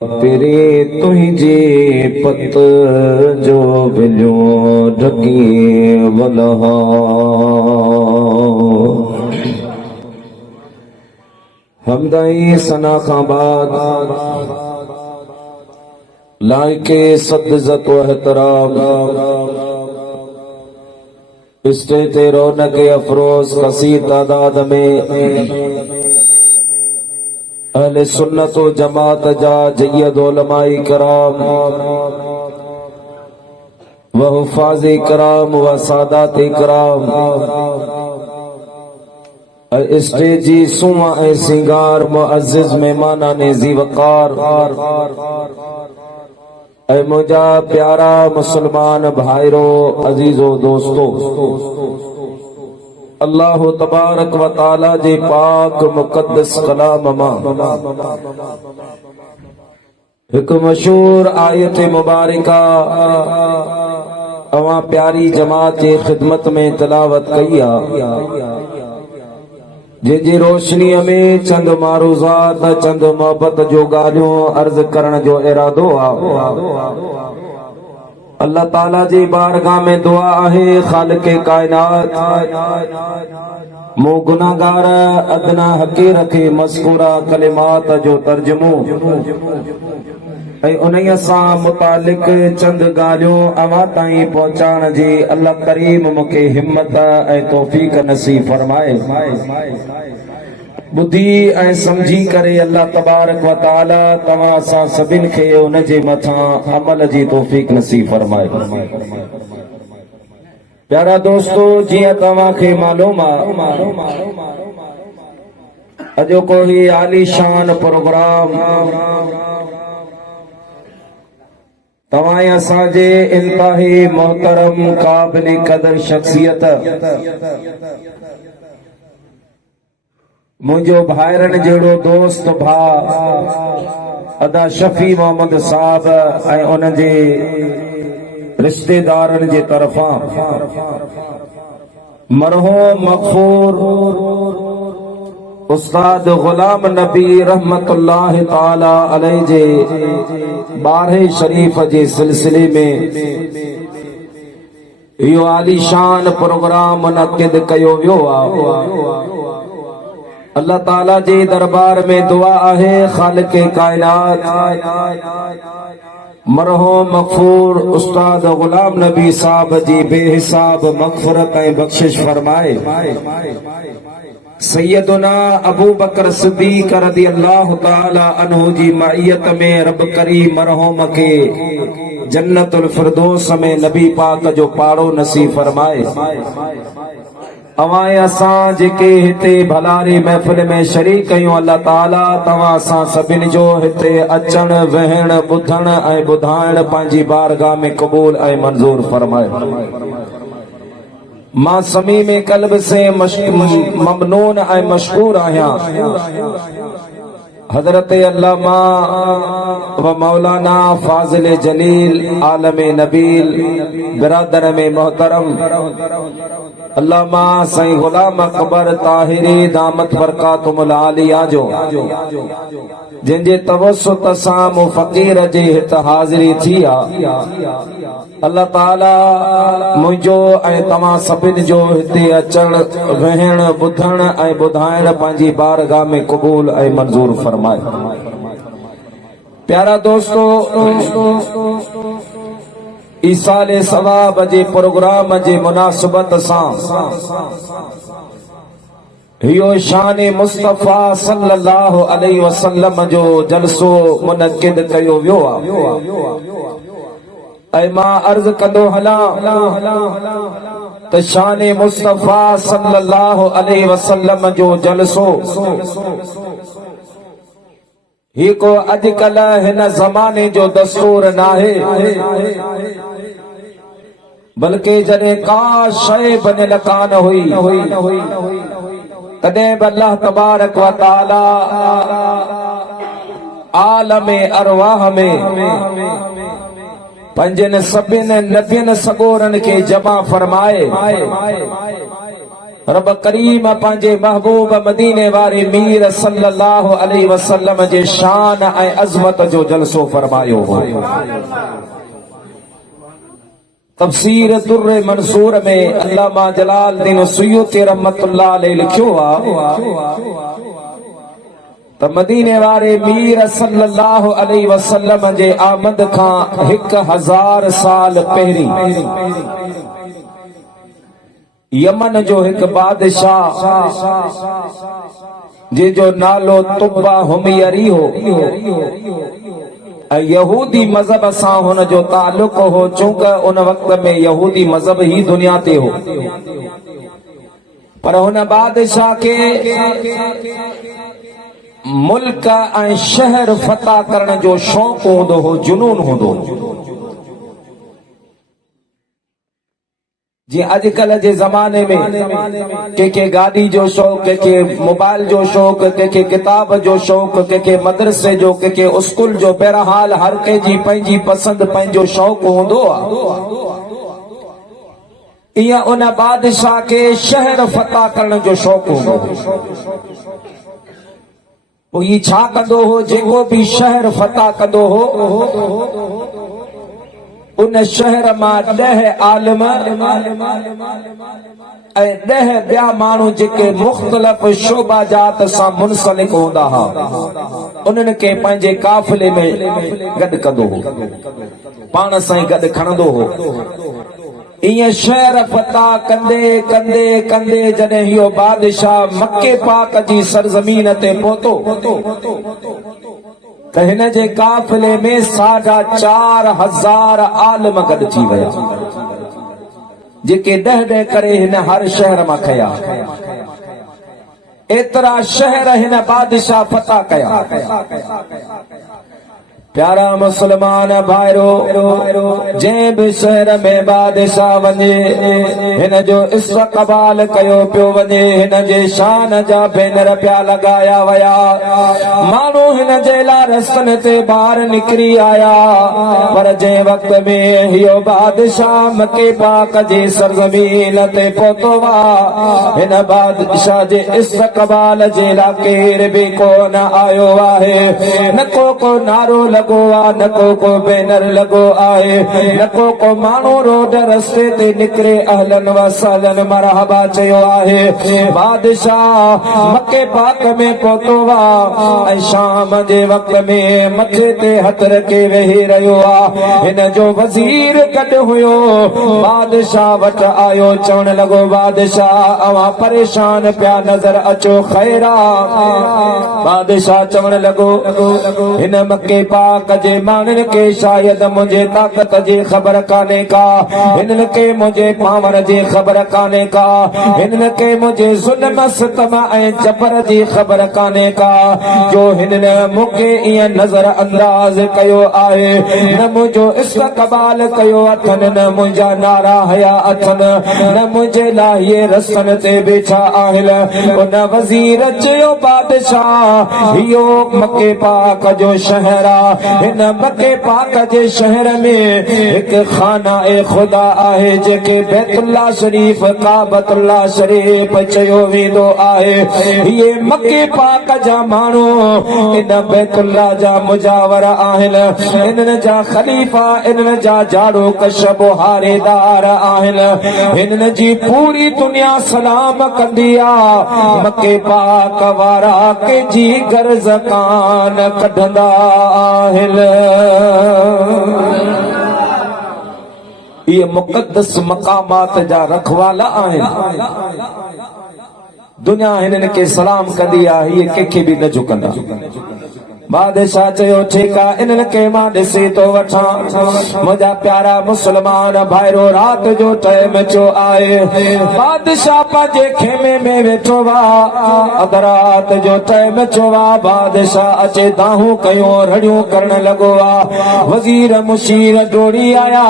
फिरे तुझे पत जो बिलो ढकी वलहा हमदाई सना का बाद लाइके सद्दत व एहतराम स्टेज रौनक अफरोज कसीर तादाद में अहले सुन्नत व जमात जा जय्यद उलमाए कराम व हुफ़ाज़े कराम व सादाते कराम स्टेजी सुमा ए सिंगार मुअज़्ज़िज़ मेहमाना ने ज़ीवकार ए मुझा प्यारा मुसलमान भाईरो अजीजो दोस्तों, अल्लाह तबारक व ताला जे पाक मुक़द्दस कलाम मां एक मशहूर आयत मुबारका अवां प्यारी जमात जे खिदमत में तिलावत कई जिनजी रोशनी में चंद मारूज़ात चंद मोहब्बत जो गालियों अर्ज करण जो इरादो अल्लाह ताला जी बारगाह में दुआ है खालिक़े कायनात मो गुनाहगार अदना हकी रखे मज़कूरा कलिमात जो तर्जुमो उन्हीं सां मुतालिक चंद गालियों अवां ताईं पहुंचाण जी अल्लाह करीम मुखे हिम्मत ऐं तौफीक नसीब फरमाए। बुद्धि ऐं समझी करे अल्लाह तबारक व ताला तवां सां सभिनि खे उन जे मथां अमल जी तौफीक नसीब फरमाए। प्यारा दोस्तों, जियां तवां खे मालूम अॼो को ही आलीशान प्रोग्राम तवां असांजे इंतहाई मोहतरम काबिल कदर शख्सियत मुझो भाइरन जेड़ो दोस्त भा अदा शफी मोहम्मद साहब ऐं उन जे रिश्तेदारन जे तरफां मरहूम मग़फूर उस्ताद गुलाम नबी रहमतुल्लाह ताला अलैहि जे बारह शरीफ जे सिलसिले में यो आलीशान प्रोग्राम मुनक़िद कयो वियो अल्लाह ताला जे दरबार में दुआ है खालिक़े कायनात मरहूम मग़फूर उस्ताद गुलाम नबी साहब जी बेहिसाब मग़फ़िरत ऐं बख़्शिश फरमाए। सैयदना अबू बकर सिद्दीक़ रज़ियल्लाहु ताला अन्हु जी मइयत में रब करीम मरहूम के जन्नतुल फिरदौस में नबी पाक जो पाड़ो नसीब फरमाए। अवां असां जेके हिते भलारी महफ़िल में शरीक कयूं अल्लाह ताला तवां असां सभिनी जो हिते अचण वहण ॿुधण ऐं ॿुधाइण पंहिंजी बारगाह में क़बूल ऐं मंज़ूर फरमाए। मां समीम क़ल्ब से ममनून ऐं मशकूर आहियां हजरत अल्लामा व मौलाना फाजिल जलील आलम नबील बिरादर में मोहतरम अल्लामा सईं गुलाम अकबर ताहिरी दामत बरकातुहुल आलिया जो जिनजे तवस्सुत सां मु फ़क़ीर जे हित हाज़िरी थी अल्लाह ताला मुझो ऐं तव्हां सभिनि जो हिते अचण वहण ॿुधण ऐं ॿुधाइण पंहिंजी बारगाह में क़बूल ऐं मंज़ूर फरमाए। प्यारा दोस्तों, ईसाले सवाब जे प्रोग्राम जे मुनासिबत सां यो शान मुस्तफ़ा सल्लल्लाहु अलैहि वसल्लम जो जलसो मुनक़िद कयो वियो ऐं मां अर्ज़ कंदो हलां त शान मुस्तफ़ा सल्लल्लाहु अलैहि वसल्लम जो जलसो ही को अॼुकल्ह हिन ज़माने जो दस्तूर नाहे, बल्कि जॾहिं का शइ बनियल कान हुई तॾहिं बि अल्लाह तबारक व ताला आलमे अरवाह में पंजनि सभिनि नबियनि सगोरनि के जमा फरमाए रब करीम पंहिंजे महबूब मदीने वारे मीर सल्लल्लाहु अलैहि वसल्लम जे शान ऐं अज़मत जो जलसो फरमायो हो। तफसीर दुर्र मंसूर में अल्लामा जलालुद्दीन सुयूती रहमतुल्लाह अलैहि लिखियो आहे त मदीने वारे मीर सल्लल्लाहु अलैहि वसल्लम जे आमद खां 1000 साल पहिरीं यमन जो एक बादशाह जे जो नालो तुब्बा हुमयरी हो यहूदी मजहब सां हुन जो ताल्लुक हो, चूंकि उन वक्त में यहूदी मजहब ही दुनिया ते हो। पर हुन बादशाह के मुल्क ऐं शहर फतह करण जो शौक़ हूंदो हो, जुनून हूंदो हो। जी अजकल जे जमाने में के गाड़ी जो शौक़, के मोबाइल जो शौक़, के किताब जो शौक़, के मदरसे जो, के स्कूल जो, बहरहाल हर के जी पंहिंजी पसंद पंहिंजो शौक़ हूंदो आहे। इहा उन बादशाह के शहर फतह करण जो शौक़ हूंदो हो। पोइ ही छा कंदो हो, जेको भी शहर फतह कंदो हो उन शहर मां 10 आलिम ऐं 10 ॿिया माण्हू जेके मुख़्तलिफ़ शोबा जात सां मुनसलिक हूंदा हुआ, उन्हनि खे पंहिंजे काफ़िले में गॾु कंदो हो, पाण सां ई गॾु खणंदो हो। ईअं शहर फतह कंदे कंदे कंदे जॾहिं इहो बादशाह मके पाक जी सरज़मीन ते पहुतो त हिन जे काफ़िले में 4,500 आलिम गॾु थी विया, जेके 10 करे हिन हर शहर मां खया। एतिरा शहर हिन बादशाह फतह कया। प्यारा मुसलमान भाइरो, जंहिं बि शहर में बादशाह वञे हिन जो इस्तक़बाल कयो पियो वञे, हिन जे शान जा बैनर पिया लॻाया विया, माण्हू हिन जे लाइ रस्तनि ते ॿाहिरि निकिरी आया। पर जंहिं वक़्त में इहो बादशाह मके पाक जी सरज़मीन ते पहुतो आहे, हिन बादशाह जे इस्तक़बाल जे लाइ केर बि कोन आयो आहे। न को नारो न को बैनर लगो आए, न को माण्हू रोड रस्ते ते निकिरे अहलन व सहलन मरहबा चयो आहे। बादशाह मके पाक में पहुतो आहे ऐं शाम जे वक़्त में मथे ते हथ रखे वेही रहियो आहे। हिन जो वज़ीर गॾु हुयो, बादशाह वटि आयो, चवण लॻो, बादशाह अवां परेशान पिया नज़र अचो, ख़ैर आहे? बादशाह चवण लॻो, हिन मके पाक जे माण्हुनि खे शायद मुंहिंजे ताक़त जी ख़बर कान्हे का, हिननि खे मुंहिंजे पावर जी ख़बर कान्हे का, हिननि खे मुंहिंजे ज़ुल्म सितम ऐं जबर जी ख़बर कान्हे का, जो हिननि मूंखे ईअं नज़र अंदाज़ कयो आहे। न मुंहिंजो इस्तक़बाल कयो अथनि, न मुंहिंजा नारा हया अथनि, न मुंहिंजे लाइ इहे रस्तनि ते बीठा आहिनि। उन वज़ीर चयो, बादशाह इहो मके पाक जो शहर आहे, हिन मके पाक जे शहर में हिकु खाना ए खुदा आहे, जेके बैतुल्लाह शरीफ काबतुल्लाह शरीफ चयो वेंदो आहे। इहे मके पाक जा माण्हू इन बैतुल्लाह जा मुजावर आहिनि, इन्हनि जा ख़लीफ़ा, इन्हनि जा झाड़ू कश बुहारेदार आहिनि, हिननि जी पूरी दुनिया सलाम कंदी आहे। मके पाक वारा कंहिंजी गर्ज़ कान कढंदा आहिनि। ये मुक़द्दस मक़ामात जा रखवाला आहिनि। दुनिया हिननि खे सलाम कंदी आहे, इहे कंहिंखे बि न झुकंदा। बादशाह चयो, ठीकु आहे, इन्हनि खे मां ॾिसी थो वठां। मुंहिंजा प्यारा मुस्लमान भाइरो, राति जो टाइम थियो आहे। बादशाह पंहिंजे खेमे में वेठो आहे, अधु राति जो टाइम थियो आहे। बादशाह अचे दाहूं कयूं, रड़ियूं करण लॻो आहे। वज़ीर मुशीर डोड़ी आया,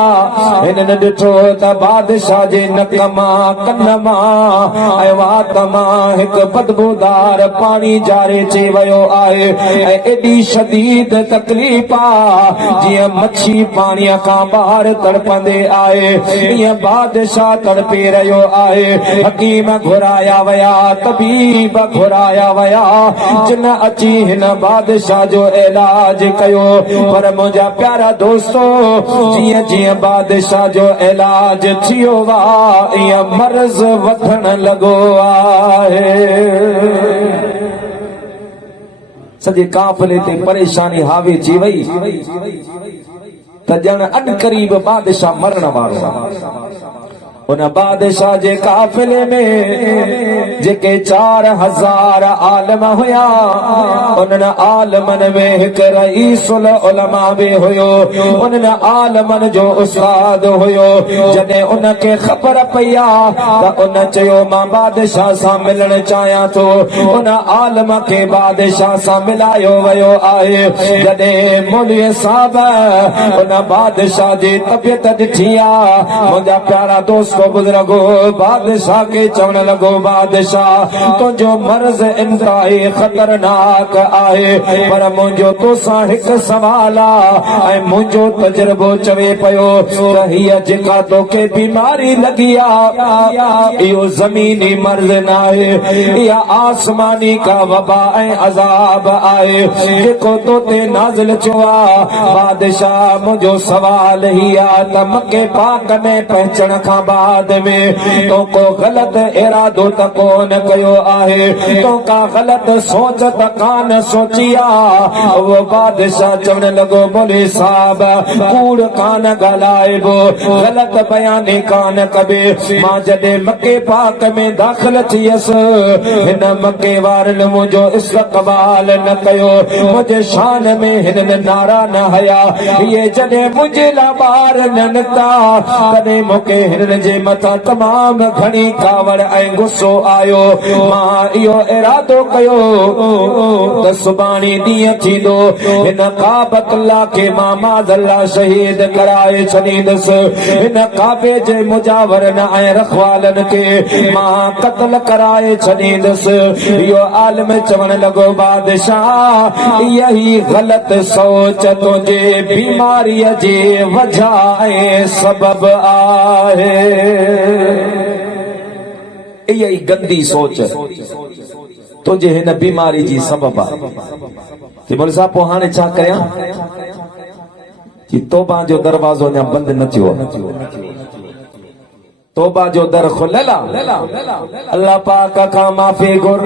हिननि ॾिठो त बादशाह जे नक मां, कन मां ऐं वात मां हिकु बदबूदार पाणी जारे अची वियो आहे ऐं एडी शदीद तकलीफ़ जिया मच्छी पानी का बाहर तड़पंदे आए ये बादशाह तड़पे रहियो आए हकीम घुराया वया तबीब घुराया वया जिन अची हिन बादशाह जो इलाज कयो पर मुंहिंजा प्यारा दोस्तो जिया जिया बादशाह जो इलाज थियो वा ये मर्ज वठण लगो आहे सॼे काफ़िले ते परेशानी हावी थी वई त ॼण अनकरीब बादशाह मरण वारो उन बादशाह जे काफ़िले में जेके 4000 आलम हुया उन्हनि आलमन में हिकु रईसुल उलमा बि हुयो उन्हनि आलमन जो उस्ताद हुयो जॾहिं उनखे ख़बर पई त उन चयो मां बादशाह सां मिलण चाहियां थो उन आलम खे बादशाह सां मिलायो वियो आहे जॾहिं मौलवी साहब उन बादशाह जी तबियत ॾिठी मुंहिंजा प्यारा दोस्त बुजुर्गो बादशाह के चवण लगो बादशाह तुझो मर्ज इंतहाई खतरनाक आहे पर मुंहिंजो तोसां हिकु सवाल आहे मुंहिंजो तजुर्बो चवे पियो त हीअ जेका तोखे बीमारी लगी इहो ज़मीनी मर्ज न आहे इहा आसमानी का वबा ऐं अज़ाब आहे जेको तो ते नाज़िल थियो बादशाह मुंहिंजो सवाल ही आहे त मके पाक में पहुचण खां बाद में तो को गलत इरादो त कोन कयो आहे तो का गलत सोच त कान सोची वो बादशाह चवण लगो मौलवी साहब कूड़ कान ॻाल्हाइबो गलत बयानी कान कबे मां जॾहिं मके पाक में दाख़िल थियसि हिन मके वारनि मुंहिंजो इस्तक़बाल न कयो मुंहिंजे शान में हिननि नारा न हया इहे जॾहिं मुंहिंजे लाइ ॿार न निकिता तॾहिं मूंखे हिननि जे मथां तमाम घणी कावड़ ऐं गुस्सो आयो मां इहो इरादो कयो त सुभाणे ॾींहुं थींदो हिन काबतुल्लाह खे मां माज़अल्लाह शहीद कराए छॾींदुसि हिन काबे जे मुजावरनि ऐं रखवालनि खे मां क़त्ल कराए छॾींदुसि इहो आलिम चवण लॻो बादशाह इहा ई ग़लति सोच तुंहिंजे बीमारीअ जे वजह ऐं सबब आहे इहा ई गंदी सोच तुंहिंजे हिन बीमारी जी सबब आहे कि मुर्ज़ा पोइ हाणे छा कयां कि तौबा जो दरवाज़ो अञा बंदि न थियो तौबा जो दर खुलल अल्लाह पाक का माफी गुर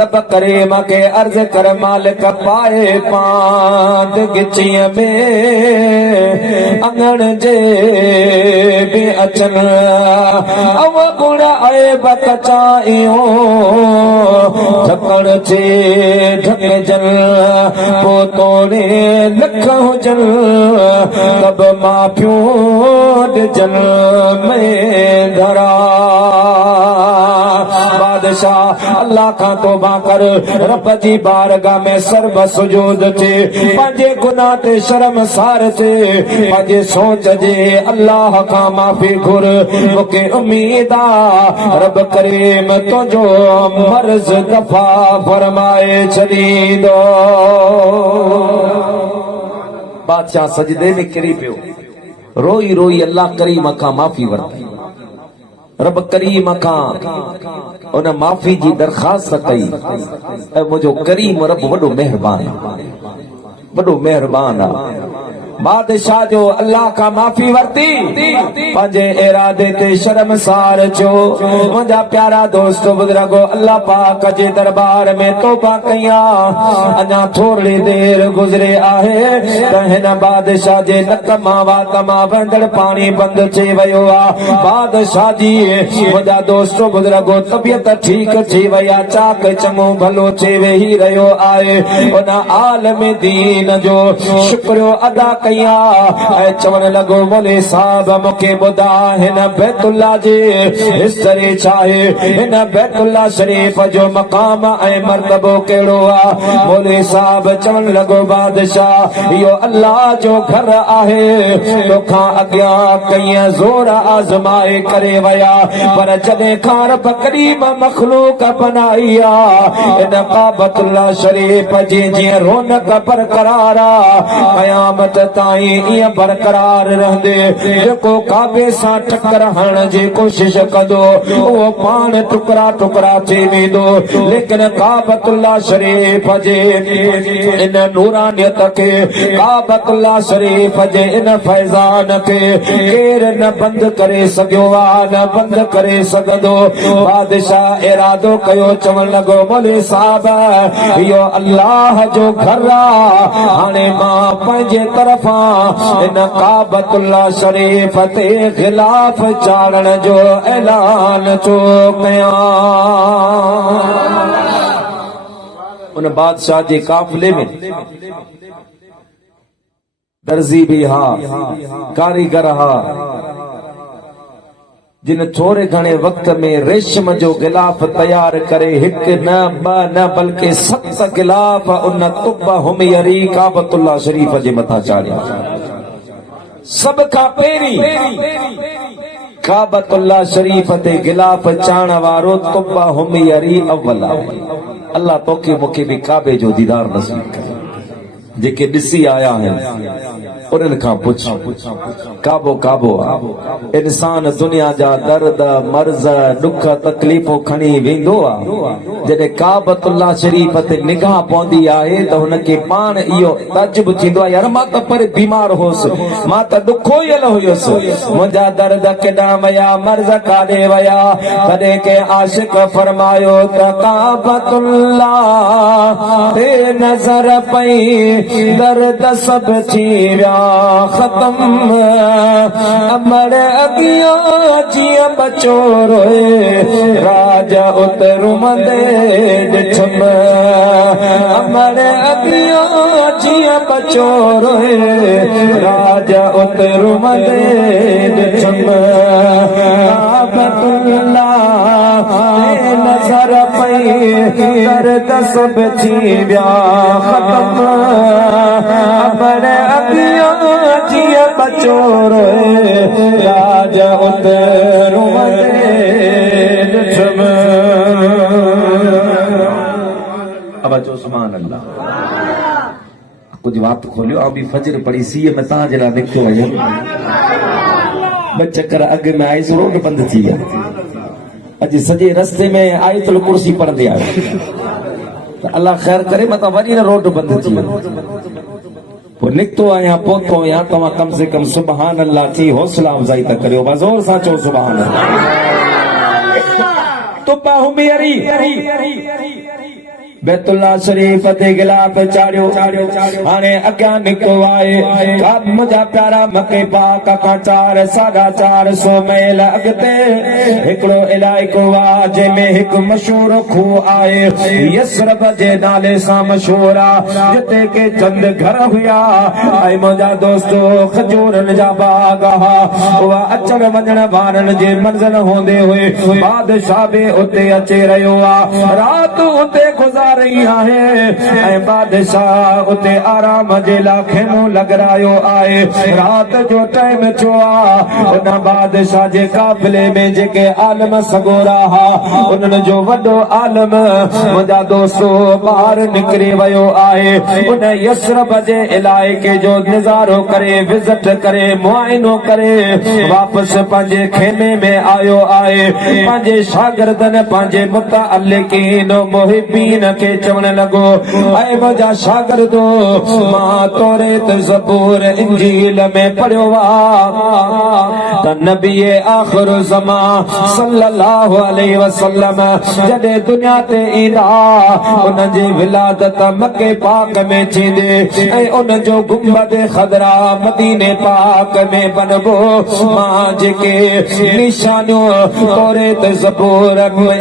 रब करीम के अर्ज कर मालिक पाए पांद गिचिय में अंगण जे बे अचन अव गुण आए बचाइयो ढकण जे ढक जन पो तोड़े लख हुजन तब माफियो जन में धरा बादशाह अल्लाह का तौबा कर रब जी बारगाह में सर्व सुजूद थे पंहिंजे गुनाह ते शर्मसार थे पंहिंजे सोच जे अल्लाह का माफी घुर मूंखे उम्मीद आ रब करीम तुंहिंजो मर्ज दफ़ा फरमाए छॾींदो बादशाह सजदे में किरी पियो रोई रोई अल्लाह करीम का माफी वरती रब करीम खां उन माफ़ी जी दरख़्वास्त कई ऐं मुंहिंजो करीम रब वॾो महिरबान आहे बादशाह जो अल्लाह का माफी वरती पंहिंजे इरादे ते शर्मसार थियो मुंहिंजा प्यारा दोस्त बुजुर्गो अल्लाह पाक जे दरबार में तौबा कया अञा थोरी देर गुज़रे आहे त हिन बादशाह जे नक मां वात मां वहंदड़ पाणी बंदि थी वियो आहे बादशाह जी मुंहिंजा दोस्त बुजुर्गो तबियत ठीक थी वई आहे चाक चङो भलो थी वेही रहियो आहे उन आलम दीन जो शुक्रियो अदा कया ऐ चवण लगो मोले साहब मुखे बुधा हिन बैतुल्ला जे हिस्से चाहे हिन बैतुल्ला शरीफ जो मकाम ऐ मर्तबो केड़ो आ मोले साहब चवण लगो बादशाह यो अल्लाह जो घर आहे तोखा अग्या कई जोर आजमाए करे वया पर जदे खार बकरीम मखलूक बनाई आ इन काबतुल्ला शरीफ जी जी रौनक बरकरार कयामत ताईं इं बरकरार रहंदे जेको काबे सां टक्कर हणण जी कोशिश कंदो उहो पाण टुकड़ा टुकड़ा थी वेंदो लेकिन काबतुल्ला शरीफ जे इन नूरानियत के काबतुल्ला शरीफ जे इन फैजान के केर न बंद करे सघियो आ न बंद करे सघंदो बादशाह इरादो कयो चवण लॻो मौलवी साहब इहो अल्लाह जो घर आ हाणे मां पंहिंजे तरफ़ां इन काबतुल्ला शरीफ ते ख़िलाफ़ चाढ़ण जो ऐलान थो कयां उन बादशाह जे काफ़िले में दर्जी भी हा कारीगर हा जिन थोड़े घणे वक्त में रेशम जो गिलाफ तैयार करे हिक न ब न बल्कि 7 गिलाफ उन तुब हुमयरी काबतुल्ला शरीफ जे मथा चाढ़िया सब खां पहिरीं काबतुल्ला शरीफ ते गिलाफ चाण वारो तुब हुमयरी अव्वल अल्लाह तोखे मूंखे भी काबे जो दीदार नसीब करे जेके ॾिसी आया आहिनि उन्हनि खां पुछ काबो काबो आहे इंसान दुनिया जा दर्द मर्ज़ दुख तकलीफ़ूं खणी वेंदो आहे जॾहिं काबतुल्ला शरीफ ते निगाह पवंदी आहे त हुनखे पाण इहो तजुब थींदो आहे यार मां त पर बीमार होसि मां त ॾुखोयल हुयुसि मुंहिंजा दर्द केॾां वया मर्ज़ काॾे वया तॾहिं के आशिक फरमायो त काबतुल्ला ते नज़र पई दर्द सब थी विया खत्म अमर अगिया जिया बचो रोए राजा उतरुमदे डिठम अमर अगिया जिया बचो रोए राजा उतरुमदे डिठम काबतुल्ला नजर पई दर्द सब थी विया खत्म अमर अगिया जिया बचो रोए राजा उतरुमदे डिठम अब अचो सुभान अल्लाह कुछ बात खोलियो अभी फजर पड़ी सी में तहां जरा निकतो आयो ब चक्कर अग में आइस रोड बंद थी अज सजे रस्ते में आयतुल कुर्सी पढ़ंदे आयो अल्लाह खैर करे मत वरी न रोड बंद थी पो निकतो आया पोतो या तवा कम से कम सुभान अल्लाह थी हौसला अफजाई त करियो बाज़ोर सा चो सुभान अल्लाह तो बाहुमेरी बैतुल्ला शरीफ ते गिलाफ चाड़ियो हाणे अग्यां निको आए काब मुंहिंजा प्यारा मके पाक खां 450 मैल अॻिते हिकिड़ो इलाइक़ो आहे जंहिंमें हिकु मशहूर खूह आहे यसरब जे नाले सां मशहूर आहे जिते के चंद घर हुया ऐं मुंहिंजा दोस्तो खजूरनि जा बाग हुआ उहा अचण वञण वारनि जे मंज़िल हूंदे हुए बादशाह बि उते अचे रहियो आहे राति उते गुज़ार रही है बादशाह उते आराम जे लाइ खेमो लॻरायो आहे रात जो टाइम थियो आहे उन बादशाह जे काफ़िले में जेके आलम सगोरा हा उन्हनि जो वॾो आलम मुंहिंजा दोस्तो ॿाहिरि निकिरी वियो आहे उन यसरब जे इलाइक़े जो नज़ारो करे विज़िट करे मुआइनो करे वापसि पंहिंजे खेमे में आयो आहे पंहिंजे शागिर्दनि पंहिंजे मुतअल्लिक़ीन मुहिबीन के चवण लगो ऐ मुंहिंजा शागिर्दो मां तौरेत ज़बूर इंजील में पढ़ियो त नबी आख़िर ज़मान सल्लल्लाहु अलैहि वसल्लम जॾहिं दुनिया ते ईंदा उन जी विलादत मके पाक में थींदे ऐं उन जो गुंबद खदरा मदीने पाक में बनबो मां जेके निशानियूं तौरेत ज़बूर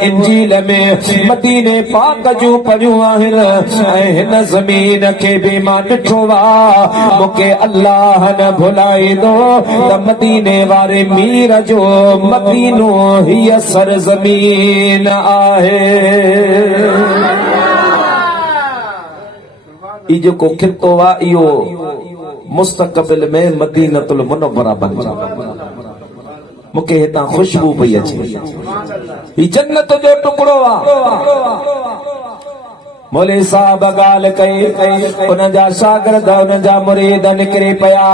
इंजील में मदीने पाक जूं पड़ियूं आहिनि ऐं हिन ज़मीन खे बि मां ॾिठो आहे मूंखे अल्लाह न भुलाईंदो त मदीने वारे मीर जो मदीनो हीअ सरज़मीन आहे। ई जेको खितो आहे इहो मुस्तक़बिल में मदीनतुल मुनव्वरा बणिजो। मूंखे हितां खुशबू पई अचे, ही जन्नत जो टुकड़ो आहे। मौलवी साहब ॻाल्हि कई, उनजा शागिर्द उनजा मुरीद निकिरी पिया,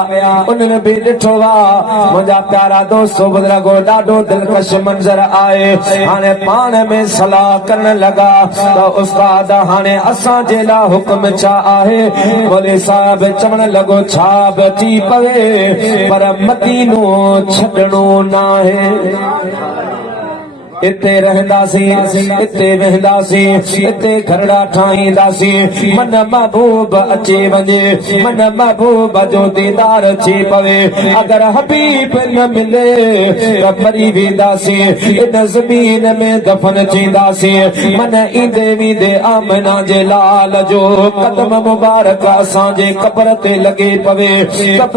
उन्हनि बि ॾिठो आहे मुंहिंजा प्यारा दोस्त बुज़ुर्गो ॾाढो दिलकश मंज़र आहे। हाणे पाण में सलाह करण लॻा त उस्ताद हाणे असांजे लाइ हुक्म छा आहे। मौलवी साहब चवण लॻो छा बि थी पवे पर मदीनो छॾणो न आहे। इते रहंदासीं, इते वेहंदासीं, इते घरड़ा ठाहींदासीं। मन महबूब अचे वञे, मन महबूब जो दीदार थी पवे। अगर हबीब न मिले त मरी वेंदासीं, इन ज़मीन में दफन थींदासीं। मन ईंदे वेंदे आमना जे लाल जो कदम मुबारक असांजे कब्र ते लॻे पवे। तब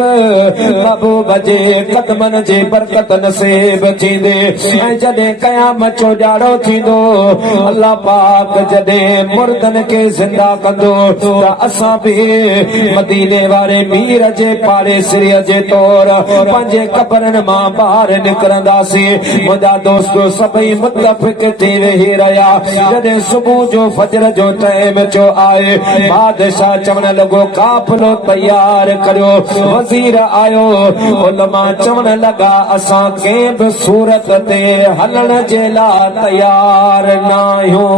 महबूब जे कदमनि जे बरकत नसीब थींदे ऐं जॾहिं कया मचो ॼाड़ो थींदो अल्लाह पाक जॾहिं मुर्दनि खे ज़िंदा कंदो त असां बि मदीने वारे मीर जे पारे सिरीअ जे तौर पंहिंजे कब्रनि मां ॿाहिरि निकिरंदासीं। मुंहिंजा दोस्त सभई मुतफ़िक़ थी वेही रहिया। जॾहिं सुबुह जो फजर जो टाइम थियो आहे, बादशाह चवण लॻो काफ़िलो तयार करियो। वज़ीर आयो, उलमा चवण लॻा असां कंहिं बि सूरत ते हलण जे लाइ तयार न आहियूं।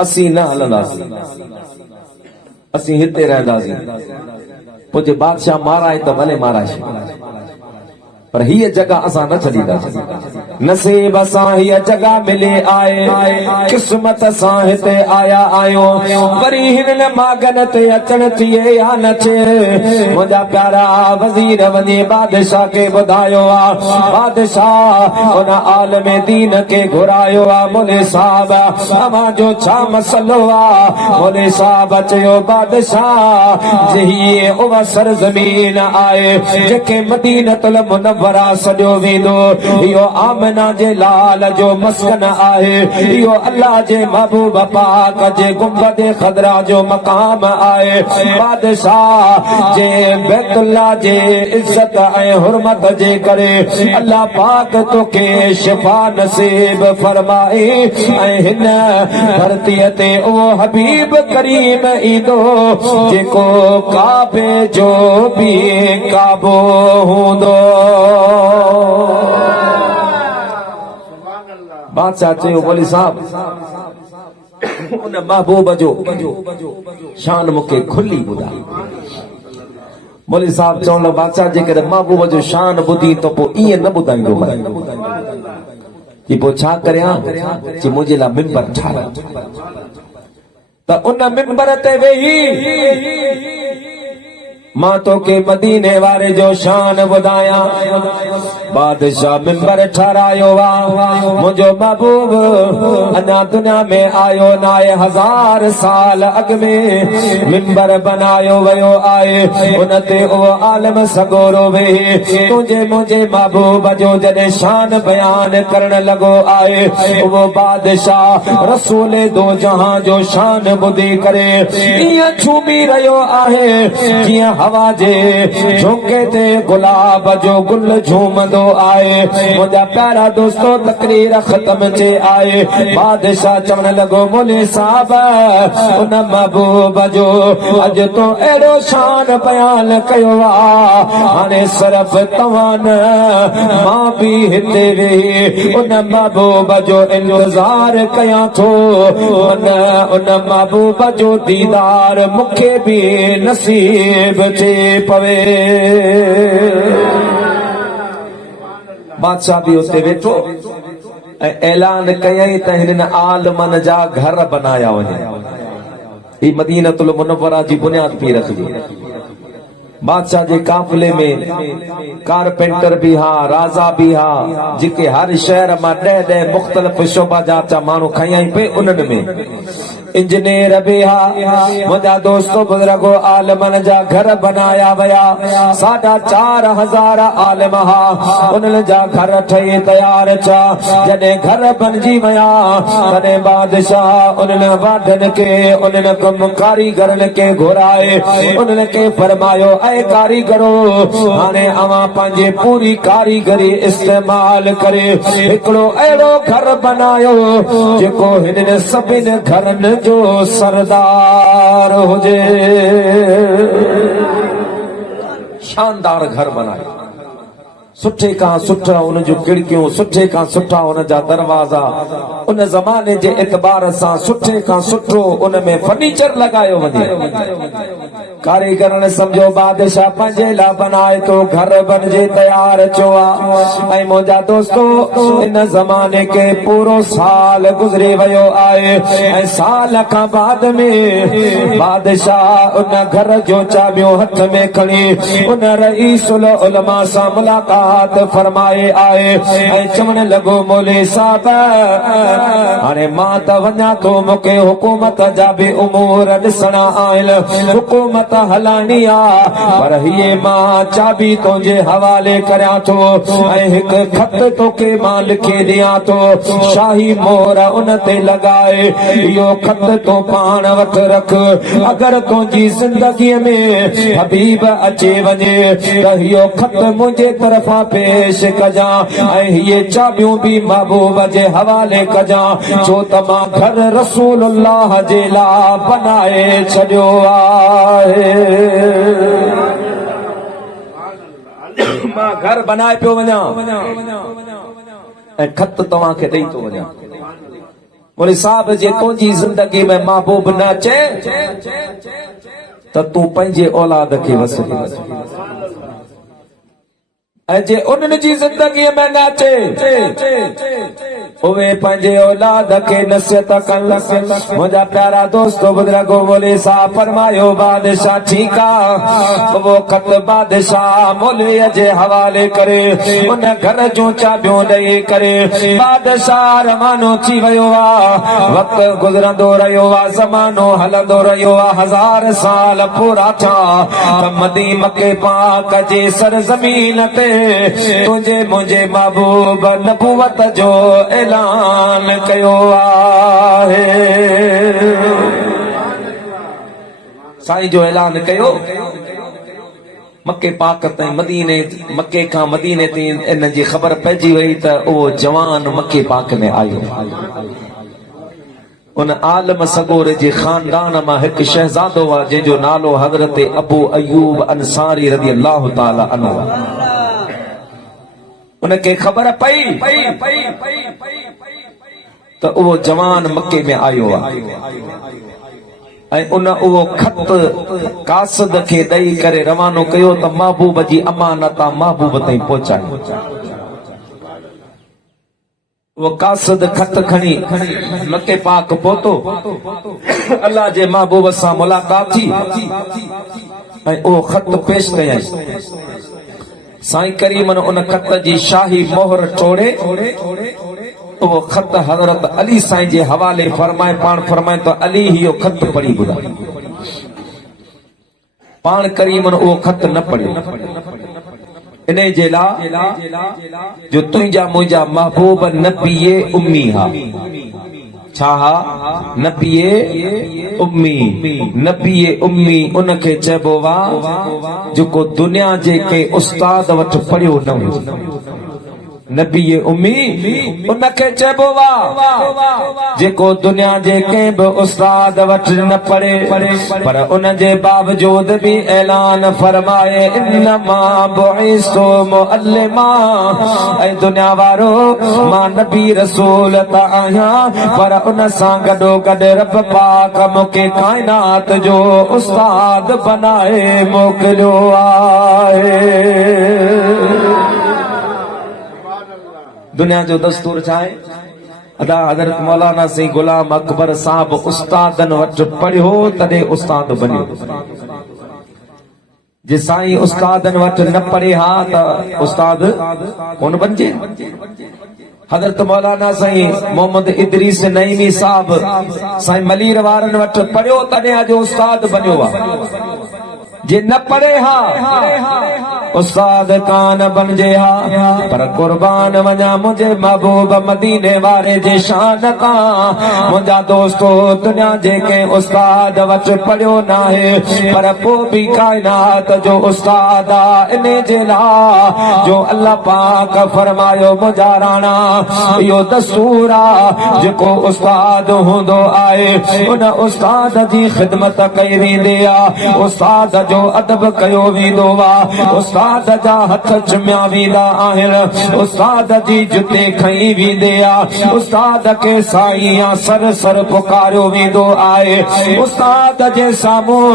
असीं न हलंदासीं, असीं हिते रहंदासीं। पोइ जे बादशाह माराए त भले माराए, पर हीअ जगह असां न छॾींदासीं। नसीब सां हीअ जगह मिले आहे, क़िस्मत सां हिते आया आहियूं। वरी हिन मागन ते अचण थिए या न थिए, मुंहिंजा प्यारा वज़ीर वञी बादशाह खे ॿुधायो आहे। बादशाह उन आलम दीन खे घुरायो आहे। मौलवी साहब अवां छा मसलो आहे। मौलवी साहब चयो बादशाह जी उहा सरज़मीन आहे जेके मदीनतुल मुनव्वरा सॼो वेंदो, इहो आमना जे लाल जो मस्कन आहे। इहो अल्लाह जे महबूब पाक जे गुंबद खदरा जो मकाम आहे। बादशाह जे बैतुल्लाह जे इज्जत ऐं हुरमत जे करे अल्लाह पाक तोखे शिफा नसीब फरमाए ऐं हिन धरतीअ ते उहो हबीब करीम ईंदो जेको काबे जो बि काबो हूंदो। बादशाह चयो मौलवी साहब उन महबूब जो शान मूंखे खुली ॿुधाई। मौलवी साहब चवण बादशाह जेकॾहिं महबूब जो शान ॿुधी त पोइ ईअं न ॿुधाईंदो कि पोइ छा करियां कि मुंहिंजे लाइ मिंबर ठाहे त उन मिंबर ते वेही मां तोखे मदीने वारे जो शान ॿुधायां। बादशाह मिंबर ठारायो आहे। मुंहिंजो महबूब अञा दुनिया में आयो न आहे, 1000 साल अॻ में मिंबर बनायो वियो आहे। उन ते उहो आलम सगोरो वेही तुंहिंजे मुंहिंजे महबूब जो जॾहिं शान बयान करण लॻो आहे, उहो बादशाह रसूल दो जहां जो शान ॿुधी करे ईअं झूमी रहियो आहे जीअं हवा जे झोंके ते गुलाब जो गुल झूमंदो आहे। मुंहिंजा प्यारा दोस्तो तकरीर ख़त्म थिए आहे। बादशाह चवण लॻो मौलवी साहब उन महबूब जो अॼु तो अहिड़ो शान बयान कयो आहे, हाणे सिर्फ़ तव्हां न मां बि हिते वेही उन महबूब जो इंतज़ार कयां थो। उन महबूब जो दीदार मूंखे बि नसीब थे पवे। बादशाह भी उते वेठो ऐं ऐलान कयई त हिननि आलमन जा घर बनाया वञे। ही मदीनतुल मुनव्वरा जी बुनियाद पई रखिजे। बादशाह जे काफिले में कारपेंटर भी हा, राजा भी हा, जेके हर शहर मां 10 मुख्तलिफ शोबा जा चा माण्हू खयाई पे उन्हनि में इंजीनियर भी हा। मुंहिंजा दोस्तों बुजुर्गो आलमन जा घर बनाया वया, 4,500 आलम हा, उन्हनि जा घर ठही तयार छा। जॾहिं घर बणजी वया तॾहिं बादशाह उन्हनि वाढनि खे उन्हनि कम कारीगरनि खे घुराए उन्हनि खे फरमायो, ऐं कारीगरो हाणे अवां पंहिंजे पूरी कारीगरी इस्तेमाल करे हिकिड़ो अहिड़ो घर बनायो जेको हिननि सभिनि घरनि जो सरदार हुजे। शानदार घर बनायो, सुठे खां सुठा उन जूं खिड़कियूं, सुठे खां सुठा उन जा दरवाजा, उन ज़माने जे एतबार सां सुठे खां सुठो उन में फर्नीचर लॻायो वञे। कारीगरनि सम्झो बादशाह पंहिंजे लाइ बनाए तो घर बनजे तयार थियो आहे। ऐं मुंहिंजा दोस्तो इन ज़माने के पूरो साल गुज़री वियो आहे ऐं साल खां बाद में बादशाह उन घर जो चाबियूं हथ में खणी उन रईसुल उलमा सां मुलाक़ात फरमाए आए ऐं चवण लॻो, मौली साहब हाणे मां त वञा थो, मूंखे हुकूमत जा बि उमूर ॾिसणा आहिनि, हुकूमत हलानी आहे, पर हीअ मां चाबी तुंहिंजे हवाले करियां थो ऐं हिकु ख़त तोखे मां लिखी ॾियां थो, शाही मोहर उन ते लॻाए इहो ख़त तूं पाण वटि रख। अगरि तुंहिंजी ज़िंदगीअ में हबीब अचे वञे त इहो ख़त मुंहिंजे तरफ़ां पेश कजां ऐं हीअ चाबियूं बि महबूब जे हवाले कजां, छो त मां घर रसूलुल्लाह जे लाइ बनाए छॾियो आहे। मां घर बनाए पियो वञा ऐं ख़त तव्हांखे ॾेई थो वञा। बोले साहब जे तुंहिंजी ज़िंदगी में महबूब न अचे त तूं पंहिंजे औलाद खे वसली ऐं जे उन्हनि जी ज़िंदगीअ में न अचे उहे पंहिंजे औलाद खे नसीहत कनि। मुंहिंजा प्यारा दोस्तो बुजुर्गो बोले साहब फरमायो, बादशाह ठीकु आहे, वो ख़त बादशाह मौलवीअ जे हवाले करे उन घर जूं चाबियूं ॾेई करे बादशाह रवानो थी वियो आहे। वक़्तु गुज़रंदो रहियो आहे, ज़मानो हलंदो रहियो आहे, 1000 साल पूरा थिया त मदी मके पाक जे सरज़मीन ते तुंहिंजे मुंहिंजे महबूब नबूवत जो ऐलान कयो आहे। साईं जो ऐलान कयो, मके पाक ताईं मदीने, मके खां मदीने ताईं इन जी ख़बर पइजी वई त उहो जवान मके पाक में आयो। उन आलम सगोर जे खानदान मां हिकु शहज़ादो आहे जंहिंजो नालो हज़रत अबू अयूब अंसारी रज़ी अल्लाह ताला अन्हु। उनखे ख़बर पई त उहो जवान मके में आयो आहे ऐं उन उहो ख़त कासिद खे ॾेई करे रवानो कयो त महबूब जी अमानत महबूब ताईं पहुचाए। वो कासिद ख़त खणी मके पाक पहुतो, अल्लाह जे महबूब सां मुलाक़ात थी ऐं उहो ख़त पेश कयई। साईं करीमन उन ख़त जी शाही मोहर टोड़े वो ख़त हज़रत अली साईं जे हवाले फरमाए। पाण फरमाए तो अली इहो ख़त पढ़ी ॿुधाए। पाण करीमन उहो ख़त न पढ़ियो इन जे लाइ जो तुंहिंजा मुंहिंजा महबूब नबीए उम्मी हा। छा हा? नबीए उम्मी। नबीए उम्मी उनखे चइबो आहे जेको दुनिया जे के उस्ताद वटि पढ़ियो न हुजे। नबीए उम्मी उनखे चइबो आहे जेको दुनिया जे कंहिं बि उस्ताद वटि न पढ़े, पर उन जे बावजूद बि ऐलान फरमाए इन्नमा बुइस्तु मुअल्लिमा। ऐं दुनिया वारो मां नबी रसूल त आहियां, पर उन सां गॾो गॾु रब पाक मूंखे काइनात जो उस्ताद बनाए मोकिलियो आहे। दुनिया जो दस्तूर छा आहे? अदा हज़रत मौलाना सईद गुलाम अकबर साहब उस्तादन वटि पढ़ियो तॾहिं उस्ताद बनियो। जे साईं उस्तादन वट न पढ़े हा त उस्ताद कौन बनजे। हजरत मौलाना साईं मोहम्मद इदरीस नईमी साहब साईं मलीर वारन वट पढ़ियो तॾहिं अॼु उस्ताद बनियो आहे। जे न पढ़े हा उस्ताद कान बनजे हा। पर कुर्बान वञा मुंहिंजे महबूब मदीने वारे जे शान तां। मुंहिंजा दोस्तो दुनिया जे के उस्ताद वट पढ़ियो न आहे पर पोइ बि काइनात जो उस्ताद आहे। इन जे लाइ जो अल्लाह पाक फरमायो मुंहिंजा राणा इहो दस्तूर आहे जेको उस्ताद हूंदो आहे उन उस्ताद जी ख़िदमत कई वेंदी आहे। उस्ताद जो अदब कयो वेंदो आहे। उस्ताद जा हथ चुमिया वेंदा आहिनि। उस्ताद जी जुते खई वेंदे आहे। उस्ताद के साईं सर सर पुकारियो वेंदो आहे। उस्ताद जे साम्हूं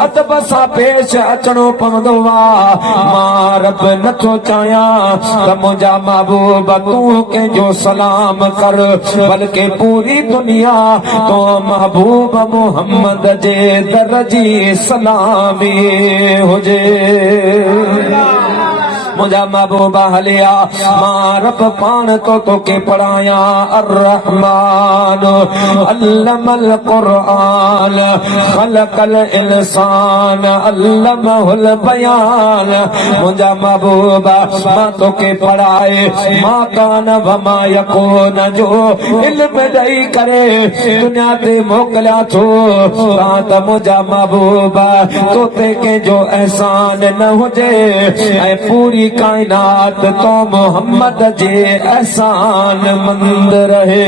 अदब सां पेश अचणो पवंदो आहे। मां रब नथो चाहियां त मुंहिंजा महबूब तूं कंहिंजो सलाम कर बल्कि पूरी दुनिया तो महबूब मोहम्मद जे दर जी सलामी हुजे। मुंहिंजा महबूबा हलिया मां रब पाण तो के पढ़ाया अर्रहमान अल्लमल कुरान खलकल इंसान अल्लमहुल बयान। मुंहिंजा महबूबा मां तो के पढ़ाए मां कान वमा यकून जो इल्म ॾेई करे दुनिया ते मोकिलिया थो त मुंहिंजा महबूबा तो ते कंहिंजो एहसान न हुजे ऐं पूरी कायनात तो मोहम्मद जे एहसान मंद रहे।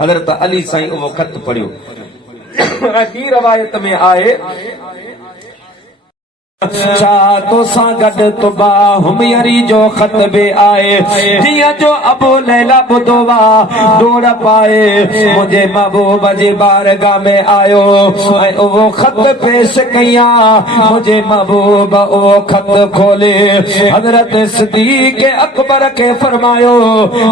हज़रत अली साईं वो खत पढ़ियो। ॿी रवायत में आए छा तोसां गॾु तुबा हुमयरी जो ख़त बि आहे जीअं जो अबू लैला ॿुधो आहे डोड़ पाए मुंहिंजे महबूब जे बारगाह में आयो ऐं उहो ख़त पेश कया। मुंहिंजे महबूब उहो ख़त खोले हज़रत सिद्दीक़ अकबर खे फरमायो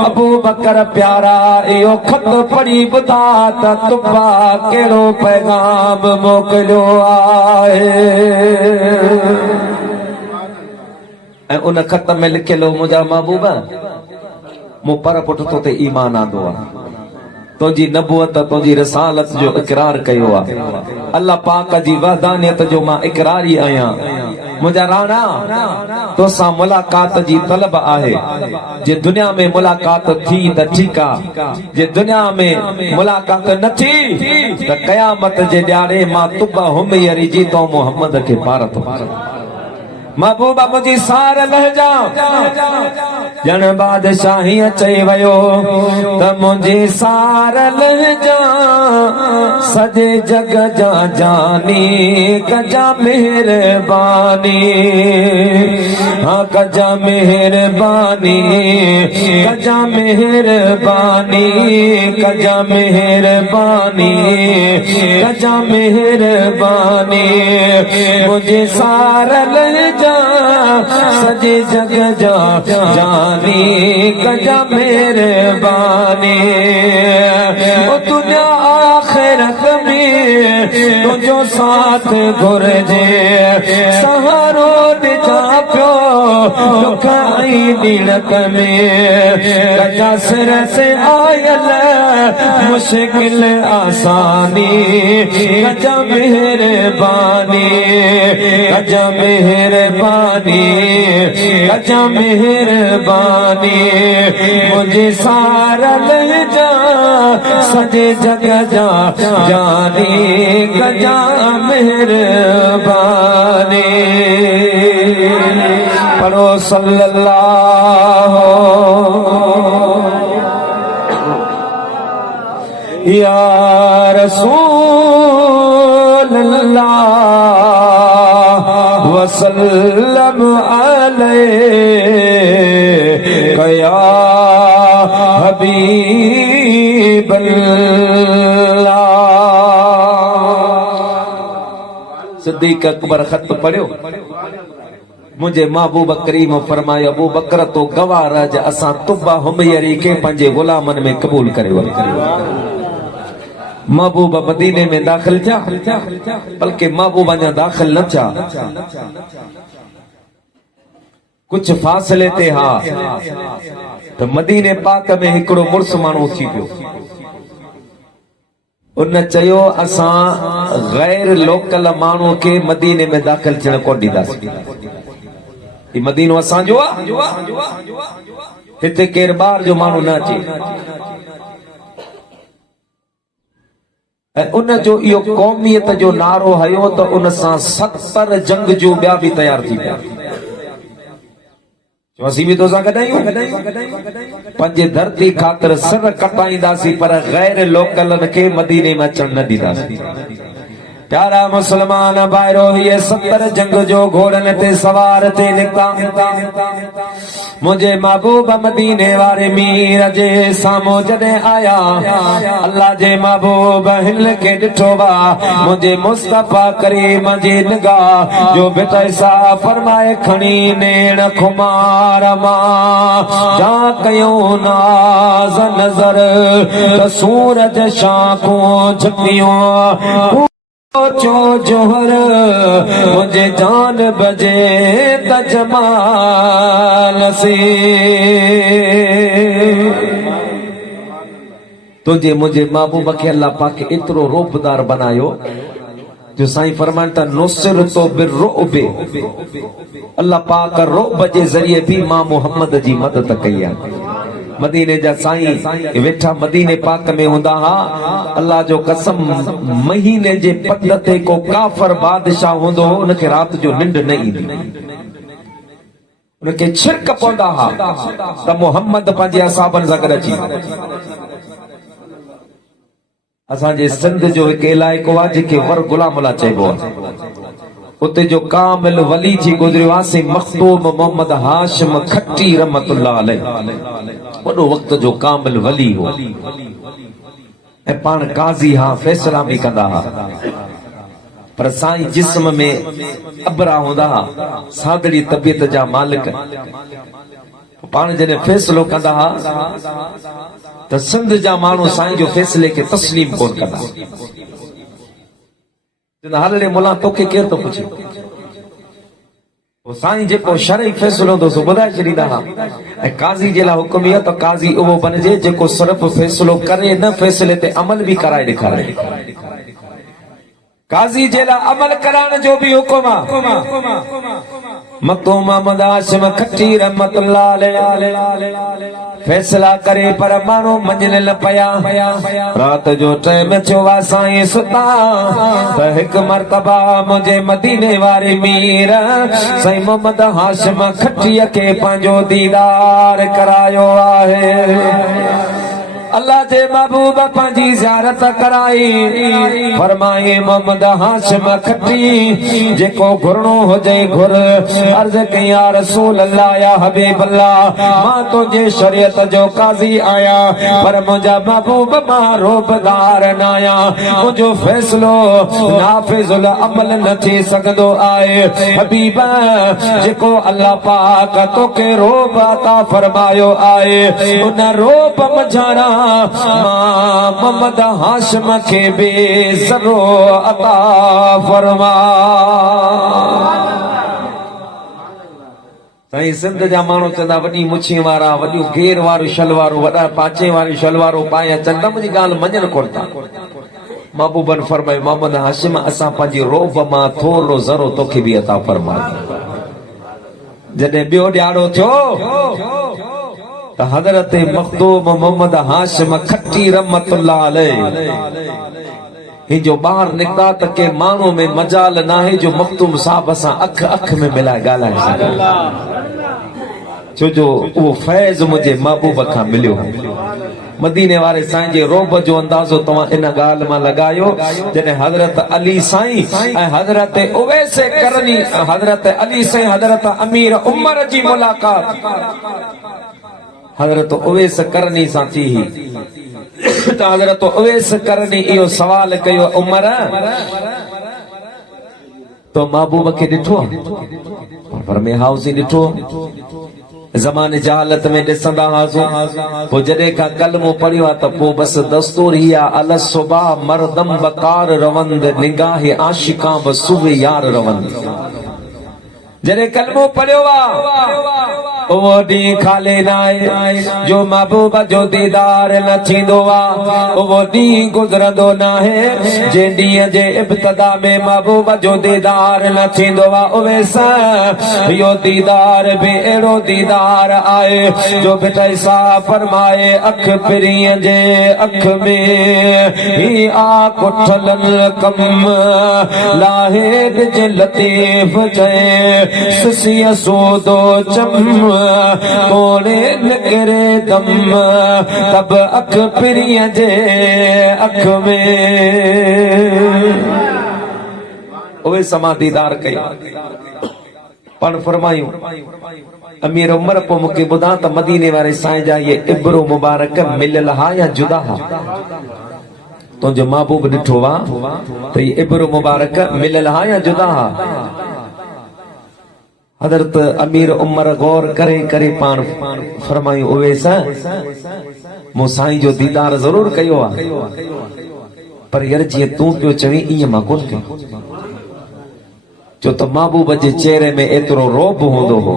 अबू बकर प्यारा इहो ख़त पढ़ी ॿुधा त तुबा कहिड़ो पैगाम मोकिलियो आहे। ऐं उन ख़त में लिखियलु मुंहिंजा महबूबा मूं पर पुट तो ते ईमान आंदो आहे तुंहिंजी नबूअत तुंहिंजी रिसालत जो इक़रार कयो आहे। अल्लाह पाक जी वहदानियत जो मां इक़रारी आहियां। मुंहिंजा राणा तोसां मुलाक़ात जी तलब आहे। जे दुनिया में मुलाक़ात थी त ठीकु आहे। जे दुनिया में मुलाक़ात न थी त क़यामत जे ॾियारे मां तुबा हुमयरी जी तो मोहम्मद खे पार थो। महबूबा मुंहिंजी सार लहजा ॼण बादशाही चई वियो त मुंहिंजी सार लहजा सॼे जग जा जानी कजा मेहरबानी हाँ कजा मेहरबानी कजा मेहरबानी कजा मेहरबानी कजा मेहरबानी मुंहिंजी सार लहजा सॼे जग जा जानी कजा मेहरबानी। दुनिया आख़िरत में तुंहिंजो साथ घुरिजे सहारो ॾिजा पियो दुख ऐं दीनत में कजा सिर से आयल मुश्किल आसानी कजा मेहरबानी कजा मेहरबानी कजा मेहरबानी मुंहिंजी सार लहजा सॼे जग जा जानी कजा मेहरबानी। पढ़ो सल्लल्लाहु या रसूल अल्लाह वसल्लम अलैका या हबीब अल्लाह। सिद्दीक़ अकबर खत पढ़ियो। मुझे महबूब करीम फरमाया अबू बकर तो गवाह रह असां तुबा हुमयरी के पंहिंजे गुलामन में कबूल करे वरितो। महबूब मदीने में दाखिल थिया, बल्कि महबूब अञा दाखिल न थिया। कुछ फासले ते हा तो मदीने पाक में हिकड़ो मुर्स माण्हू थी पियो। उन चयो असां गैर लोकल माण्हू के मदीने में दाखिल थियण कोन ॾींदासीं। मदीनो असांजो आहे, हिते केर ॿाहिरि जो माण्हू न अचे। ऐं उन जो इहो क़ौमियत जो नारो हयो त उन सां 70 जंग जो ॿिया बि तयार थी पिया। असीं बि तोसां गॾायूं, पंहिंजे धरती ख़ातिर सर कटाईंदासीं, पर गैर लोकलनि खे मदीने में अचण न ॾींदासीं। प्यारा मुसलमान भाइरो, ये 70 जंग जो घोड़न ते सवार थे निकता। मुझे महबूब मदीने वारे मीर जे सामो जने आया, अल्लाह जे महबूब हिल के डिठो बा मुझे मुस्तफा करीम जी निगाह जो बेतैसा फरमाए खणी नेण खुमार मां जा कयूं नाज नजर त सूरज शाखों झकियूं चो जोहर मुझे जान बजे त जमाल से। तुझे मुझे महबूब के अल्लाह पाक इतरो रोबदार बनायो जो साईं फरमान था नुसर तो बिर्रुबे। अल्लाह पाक रोब जे जरिए भी मां मोहम्मद जी मदद कई आहे। मदीने जा साईं वेठा मदीने पाक में हूंदा हा। अल्लाह जो कसम, महीने जे पद ते को काफर बादशाह हूंदो हो, उनखे रात जो निंड न ईंदी, उनखे छिरक पवंदा हा त मोहम्मद पंहिंजे असाबनि सां गॾु अची। असांजे सिंध जो हिकु इलाइक़ो आहे जंहिंखे वर गुलामुल्ला चइबो आहे। उते जो कामिल वली थी गुज़रियो आहे मखदूम मोहम्मद हाशिम खट्टी रहमतुल्लाह अलैह। वॾो वक़्त जो कामिल वली हो ऐं पाण काज़ी हा, फैसला भी कंदा हा। पर साईं जिस्म में अबरा हूंदा हा, सादड़ी तबियत जा मालिक। पाण जॾहिं फैसलो कंदा हा त सिंध जा माण्हू साईं जो फैसले खे तस्लीम कोन कंदा। हलड़े मुला तोखे केर थो पुछे? साईं जेको शरई फैसलो हूंदो सो ॿुधाए छॾींदा हा। ऐं काज़ी जे लाइ हुकुम इहो त काज़ी उहो बणिजे जेको सिर्फ़ फैसलो करे न, फैसले ते अमल भी कराए ॾेखारे। काज़ी जे लाइ अमल कराइण जो भी हुकुम आहे। मखदूम मोहम्मद हाशिम खट्टी रहमतुल्लाह अलैह फैसला करे, पर माण्हू मञनि न पया। रात जो टाइम थियो आहे, साईं सुता त हिकु मर्तबा मुंहिंजे मदीने वारे मीर साईं मोहम्मद हाशिम खट्टीअ खे पंहिंजो दीदार करायो आहे। अल्लाह जे महबूब पंहिंजी ज़ियारत कराई, फरमाए मोहम्मद हाशिम खट्टी जेको घुरणो हुजे घुर। अर्ज़ कई या रसूल अल्लाह या हबीब अल्लाह, मां तुंहिंजे शरीयत जो काज़ी आया, पर मुंहिंजा महबूब मां रोबदार न आया। मुंहिंजो फैसलो नाफिज़ुल अमल न थी सघंदो आहे। हबीब जेको अल्लाह पाक तोखे रोब अता फरमायो आहे, उन रोब मझारा मोहम्मद हाशिम खे बेज़रो अता फरमा। साईं सिंध जा माण्हू चवंदा वॾी मुछी वारा, वॾियूं घेर वारियूं शलवारूं, वॾा पाचे वारियूं शलवारूं पाए अचनि था, मुंहिंजी ॻाल्हि मञनि कोन था। महबूबन फरमायो मोहम्मद हाशिम असां पंहिंजी रोब मां थोरो ज़रो तोखे बि अता फरमायो। जॾहिं ॿियो ॾियारो थियो त हज़रत मखदूम मोहम्मद हाशिम खट्टी रहमतुल्लाह अलैह ही जो ॿाहिरि निकिता त के माण्हू में मजाल नाहे जो मखदूम साहब सां अख अख में मिलाए ॻाल्हाए सघे, छो जो उहो फैज़ मुंहिंजे महबूब खां मिलियो। मदीने वारे साईं जे रोब जो अंदाज़ो तव्हां इन ॻाल्हि मां लॻायो जॾहिं हज़रत अली साईं ऐं हज़रत उवैस करनी, हज़रत अली साईं हज़रत अमीर उमर जी मुलाक़ात हज़रत उवैस करनी सां थी। त हज़रत उवैस करनी इहो सवाल कयो, उमर तो महबूब खे ॾिठो? फरमाए हाउसी ॾिठो। ज़माने जहालत में ॾिसंदा हुआसीं पोइ जॾहिं खां कलमो पढ़ियो आहे त पोइ बसि दस्तूर ही आहे अल सुबा मरदम बकार रवंद निगाह आशिकां ब सुबह यार रवंद जॾहिं कलमो पढ़ियो आहे वो ॾींहुं खाली न आहे जो महबूब जो दीदार न थींदो आहे वो ॾींहुं गुज़रंदो न आहे जे ॾींहं जे इब्तिदा में महबूब जो दीदार न थींदो आहे उहे इहो दीदार बि अहिड़ो दीदार आहे जो बेटा साहब फरमाए अख पिरीअ जे अख में ही आ कुठल कम लाहे बिज लतीफ़ चए सिसिया सोदो चम कोड़े निकरे दम तब अख पिरीअ जे अख में उहे समाधीदार कई पण फरमायूं अमीर उमर पोइ मूंखे ॿुधा त मदीने वारे साईं जा इहे इब्रो मुबारक मिलियल हा या जुदा हा तुंहिंजो महबूब ॾिठो वा त इहे इब्रो मुबारक मिलियल हा या जुदा हा हज़रत अमीर उमर गौर करे करे पाण फरमायूं उवेस मूं साईं जो दीदार ज़रूर कयो आहे पर यार जीअं तूं पियो चवीं ईअं मां कोन कयो छो त महबूब जे चेहरे में एतिरो रोब हूंदो हो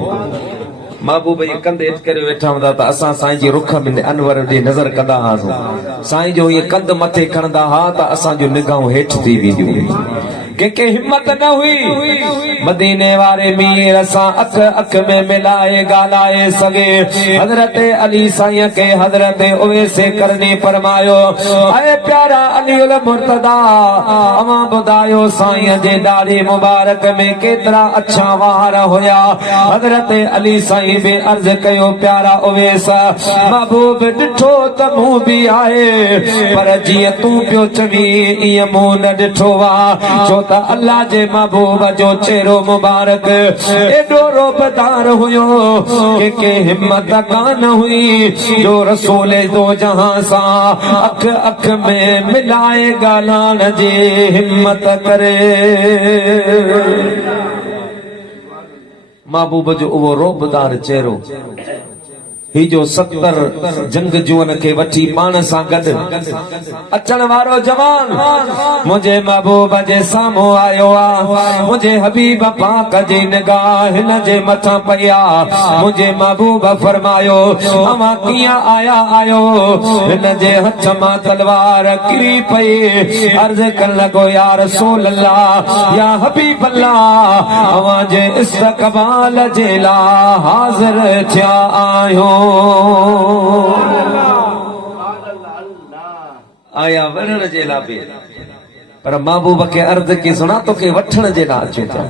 महबूब जे कंध हेठि करे वेठा हूंदा त असां साईं जे रुख में अनवर ॾे नज़र कंदा हुआसीं साईं जो इहे कंध मथे खणंदा हुआ त असांजूं निगाहूं हेठि थी वेंदियूं के हिम्मत न हुई मदीने वारे मीर सां अख अख में मिलाए ॻाल्हाए सघे हज़रत अली साईं के हज़रत उवैसे करनी फरमायो अरे प्यारा अली उल मुर्तदा अवां ॿुधायो साईं जे ॾाढ़ी मुबारक में केतिरा अच्छा वार हुया हज़रत अली साईं बि अर्ज़ कयो प्यारा उवैस महबूब ॾिठो त मूं बि आहे पर जीअं तूं पियो चवीं ईअं मूं न ॾिठो आहे छो त अल्लाह जे महबूब जो चेहरो मुबारक एॾो रोबदार हुयो के हिम्मत कान हुई जो रसूल दो जहां सां अख अख में मिलाए ॻाल्हाइण जी हिम्मत करे महबूब जो उहो रोबदार चेहरो ही जो 70 जंगजूअन खे वठी पाण सां गॾु अचण वारो जवान मुंहिंजे महबूब जे साम्हूं आयो आहे मुंहिंजे हबीब पाक जी निगाह हिन जे मथां पई आहे मुंहिंजे महबूब फरमायो अवां कीअं आया आहियो हिन जे हथ मां तलवार किरी पई अर्ज़ करण लॻो या रसूल अल्लाह या हबीब अल्लाह अवां जे इस्तक़बाल जे लाइ हाज़िर थिया आहियो आया वरण जे लाइ पर महबूब खे अर्ज़ की सुना तो के वठण जे लाइ अचो था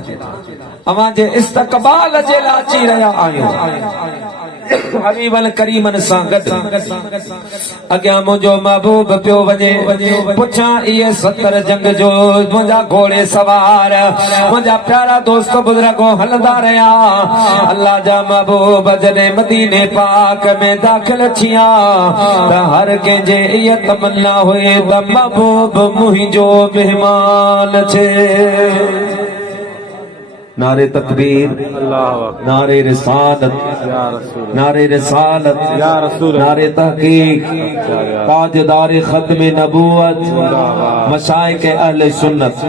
अवां जे इस्तक़बाल जे लाइ अची रहिया आहियूं हबीबन करीमन सां गॾु अॻियां मुंहिंजो महबूब पियो वञे पुछां इहे 70 जंग जो मुंहिंजा घोड़े सवार मुंहिंजा प्यारा दोस्त बुज़ुर्गो हलंदा रहिया अल्लाह जा महबूब जॾहिं मदीने पाक में दाख़िल थिया त हर कंहिंजे इहा तमन्ना हुई त महबूब मुंहिंजो मेहमान थिए नारे तकबीर नारे रिसालत नारे रिसालत नारे तहकीक ताजदार खत्म नबूवत मशाइख अहले सुन्नत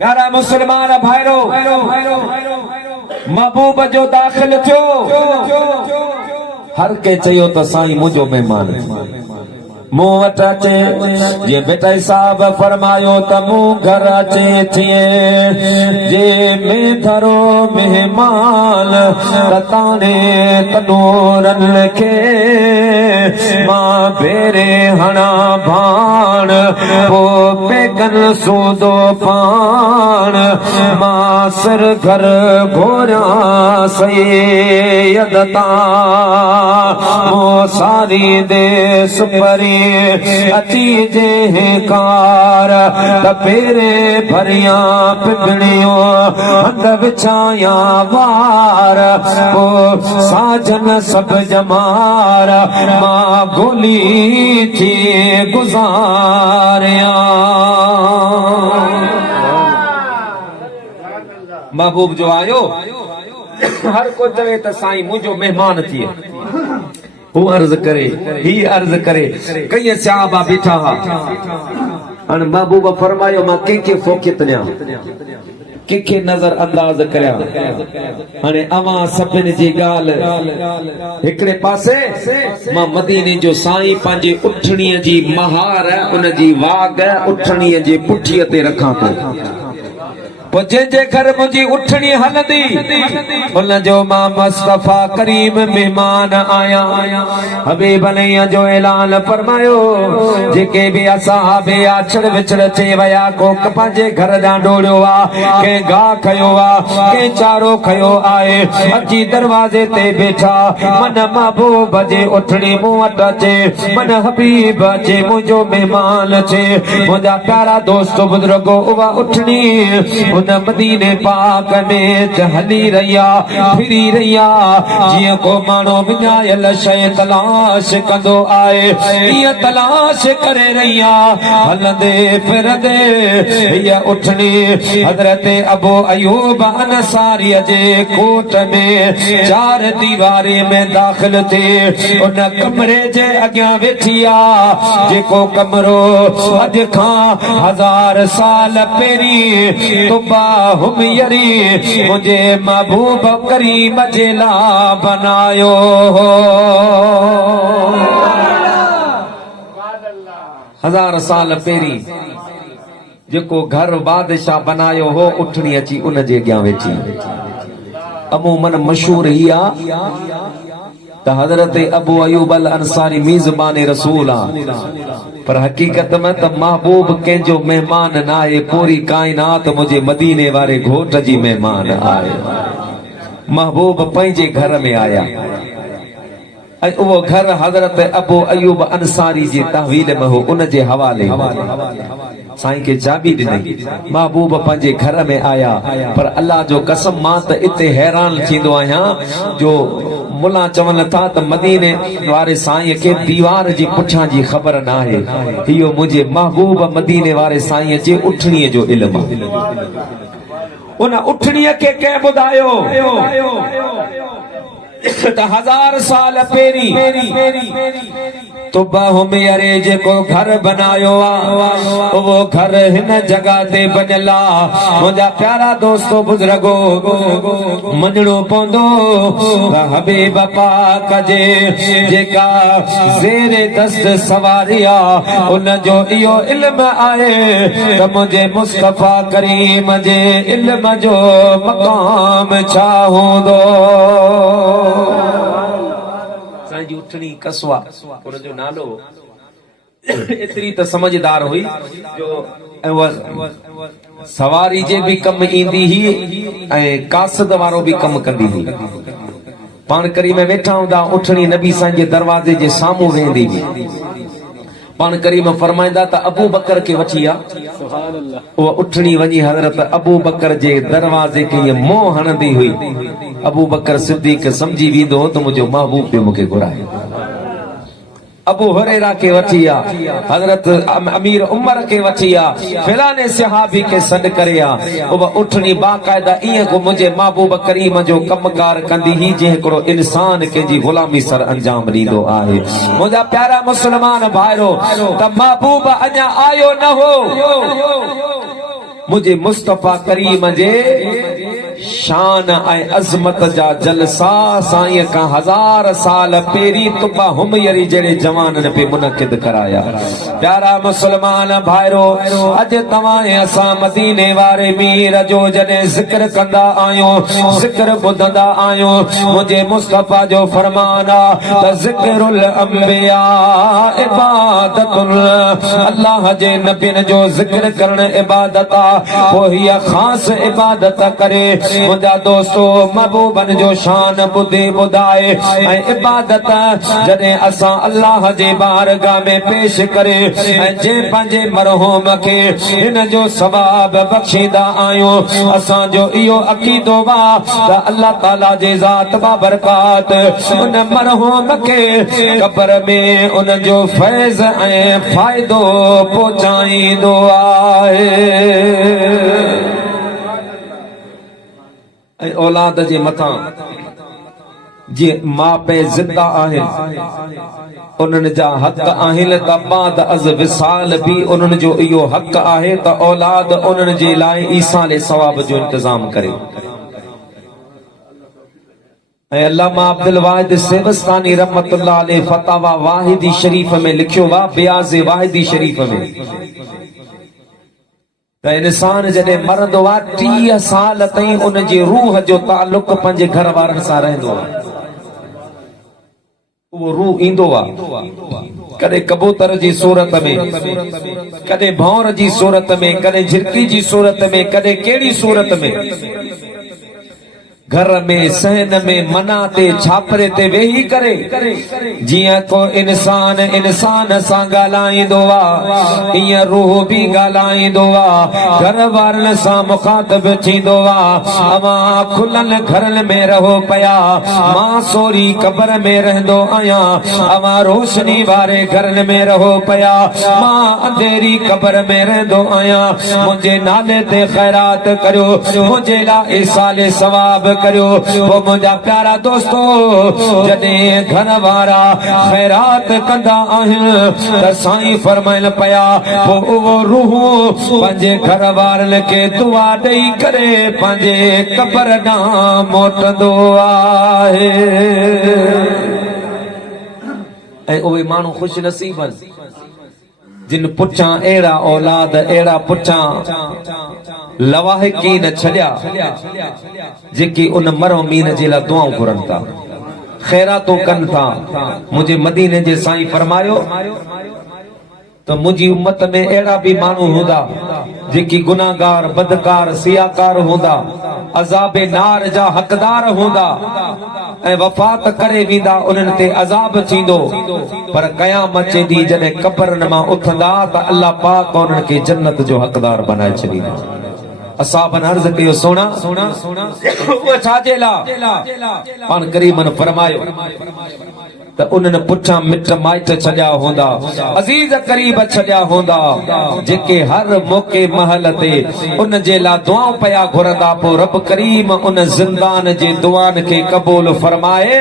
प्यारा मुसलमान भाइरो महबूब जो दाखिल थियो हर के चयो त साईं मुंहिंजो महिमान मूं वटि अचे जीअं बेटा साहब फरमायो त मूं घर अचे थिए जे में धरो मेहमान त ताने तनूरन खे मां बेरे हणा भाण पोइ पेगन सूदो पाण मां सिर घर घोरियां सैयद तां मूं सारी देस परी अची जे कार त पेरे भरियां पिबड़ियों हंध विछाया वार पोइ साजन सब जमार मां गोली थी गुज़ारिया महबूब जो आयो हर को चवे त साईं मुझो मेहमान थिए हू अर्ज करे ही अर्ज करे कई सहाबा बीठा हा अन महबूब फरमायो मां के फोकियत न्या के नजर अंदाज करया हाने अवा सभिन जी गाल हिकड़े पासे मां मदीने जो साईं पंहिंजे उठणीअ जी महार उन जी वाग उठणीअ जे पुठीअ ते रखां थो पो जे घर मुंहिंजी उठणी हलंदी उन जो मां मुस्तफा करीम मेहमान आया हबीब अलैहि जो ऐलान फरमायो जेके भी असहाबे आछड़ विछड़ थे वया को पंहिंजे घर दा डोड़ियो आ के गाह खयो आ के चारो खयो आए अची दरवाजे ते बैठा मन महबूब जे उठणी मूं वटि अचे मन हबीब जे मुंहिंजो मेहमान थे मुंहिंजा प्यारा दोस्त बुजुर्गो उहा उठणी उन मदीने पाक में हली रहिया फिरी रहिया जिया को मानो विञायल शय तलाश कंदो आए इया तलाश करे रहिया हलंदे फिरंदे ये उठनी हजरत अबू अयूब अंसारी जे कोट में चार दीवारी में दाखिल थे उन कमरे जे अग्यां वेठिया जेको कमरो अज खां 1000 साल पहिरीं तुबा हुमयरी मुझे महबूब करीम जेला बनायो हो 1000 साल पहिरीं जेको घर बादशाह बनायो हो उठणी अची उन जे अॻियां वेठी अमूमन मशहूर ही आ त हजरत अबू अयूब अल अंसारी मीज़बान रसूल आ पर हकीकत में त महबूब कंहिंजो मेहमान न आहे पूरी कायनात मुझे मदीने वारे घोट जी मेहमान आहे महबूब पंहिंजे घर में आया ऐं उहो घर हजरत अबू अयूब अंसारी जी तहवील में हो उन जे हवाले साईं के चाबी ॾिनी महबूब पंहिंजे घर में आया पर अल्लाह जो कसम मां त इते हैरान थींदो आहियां जो मुला चवनि था त मदीने वारे साईं खे दीवार जी पुठियां जी ख़बर न आहे इहो मुंहिंजे महबूब मदीने वारे साईं जे उठणीअ जो इल्मु उन उठणीअ खे कंहिं ॿुधायो त 1000 साल पहिरीं तुबा हुमयरे जेको घर बनायो आ वो घर हिन जगह ते बनला मुंहिंजा प्यारा दोस्तो बुजुर्गो मञणो पवंदो हबीब पाक जे जेका ज़ेरे दस्त सवारी आ उन जो इहो इल्म आहे त मुंहिंजे मुस्तफा करीम जे इल्म जो मक़ाम छा हूंदो जी उठणी कसवा उन जो नालो एतरी त समझदार हुई जो सवारी जे भी कम ईंदी ही ऐं कासद वारो भी कम कंदी हुई पाण करी में वेठा हूंदा उठणी नबी साईं जे दरवाजे जे साम्हूं वेंदी हुई पाण करीम फरमाईंदा त अबू बकर के वठी आ उहा उठणी वञी हज़रत अबू बकर जे दरवाजे के ये मोह हणंदी हुई अबू बकर सिद्दीक समझी वेंदो त मुंहिंजो महबूब पे मूंखे घुराए अबू हुरैरा के वठी आ हजरत अमीर उमर के वठी आ फिलाने सहाबी के सॾ करे आ उहा उठणी बाकायदा ईअं को मुंहिंजे महबूब करीम जो कमकार कंदी ही जे हिकिड़ो इंसान कंहिंजी गुलामी सर अंजाम ॾींदो आहे मुंहिंजा प्यारा मुस्लमान भाइरो त महबूब अञा आयो न हो मुझे मुस्तफा करीम जे शान ऐं अज़मत जा जलसा साईं का 1000 साल पहिरीं तुबा हुमयरी जहिड़े जवाननि पे मुनक़िद कराया प्यारा मुस्लमान भाइरो अॼु तव्हां असां मदीने वारे मीर जो जॾहिं ज़िक्र कंदा आहियूं ज़िक्र ॿुधंदा आहियूं मुंहिंजे मुस्तफा जो फरमान आहे त ज़िक्रुल अंबिया इबादतुल अल्लाह जे नबियनि जो ज़िक्र करण इबादत आहे पोइ हीअ ख़ासि इबादत करे मुंहिंजा दोस्तो महबूबन जो शान ॿुधी ॿुधाए ऐं इबादत जॾहिं असां अल्लाह जे बारगाह में पेश करे ऐं जंहिं पंहिंजे मरहूम खे हिन जो सवाब बख़्शींदा आहियूं असांजो इहो अक़ीदो आहे त अल्लाह ताला जे ज़ात बाबरकात उन मरहूम खे क़ब्र में उन जो फैज़ ऐं फ़ाइदो पहुचाईंदो आहे औलाद जे मथां जे मां पे ज़िंदा आहिनि उन्हनि जा हक़ आहिनि त बाद अज़ विसाल बि उन्हनि जो इहो हक़ आहे त औलाद उन्हनि जे लाइ ईसाल सवाब जो इंतज़ाम करे। ऐं अल्लामा अब्दुल वाहिद सिबस्तानी रहमतुल्लाह अलैह फतावा वाहिदी शरीफ में लिखियो वा बियाज़ वाहिदी शरीफ में त इंसान जॾहिं मरंदो आहे 30 साल ताईं उन जी रूह जो ताल्लुक पंहिंजे घर वारनि सां रहंदो आहे। वो रूह ईंदो आहे कॾहिं कबूतर जी सूरत में, कॾहिं भौर जी सूरत में, कॾहिं झिरकी जी सूरत में, कॾहिं कहिड़ी सूरत में, घर में सहन में मना ते छापरे ते वेही करे जियां को इंसान इंसान सां ॻाल्हाईंदो आहे ईअं रूह बि ॻाल्हाईंदो आहे, घर वारनि सां मुखातिब थींदो आहे। अवां खुलल घरनि में रहो पिया, मां सोरी क़बर में रहंदो आहियां, अवां रोशनी वारे घरनि में रहो पिया, मां अंधेरी क़बर में रहंदो आहियां। मुंहिंजे नाले ते ख़ैरात करियो, मुंहिंजे लाइ इसाले सवाब करियो। वो मुंहिंजा प्यारा दोस्तो जॾहिं घर वारा ख़ैरात कंदा आहिनि त साईं फरमाइनि पिया पोइ उहो रूह पंहिंजे घर वारनि खे दुआ ॾेई करे पंहिंजे क़बर ॾांहुं मोटंदो आहे। ऐं उहे माण्हू ख़ुशि नसीब आहिनि जिन पुठियां अहिड़ा औलाद अहिड़ा पुठियां लवाहिकीन छॾिया जेके उन मरो मीन जे लाइ दुआऊं घुरनि था, ख़ैरातूं कनि था। मुंहिंजे मदीने जे साईं फरमायो त मुंहिंजी उम्मत में अहिड़ा बि माण्हू हूंदा जेकी गुनाहगार बदकार सियाकार हूंदा, अज़ाबे नार जा हक़दार हूंदा ऐं वफ़ात करे वेंदा, उन्हनि ते अज़ाब थींदो, पर क़यामत जे ॾींहुं जॾहिं क़बरनि मां उथंदा त अल्लाह पाक उन्हनि खे जन्नत जो हक़दार बनाए छॾींदा। असाबन अर्ज़ कयो सोना उहे छाजे लाइ? पाण करीमन फरमायो त उन्हनि पुठियां मिट माइट छॾिया हूंदा, अज़ीज़ करीब छॾिया हूंदा जेके हर मौक़े महल ते उन जे लाइ दुआऊं पिया घुरंदा। पोइ रब करीम उन ज़िंदान जे दुआनि खे क़बूल फरमाए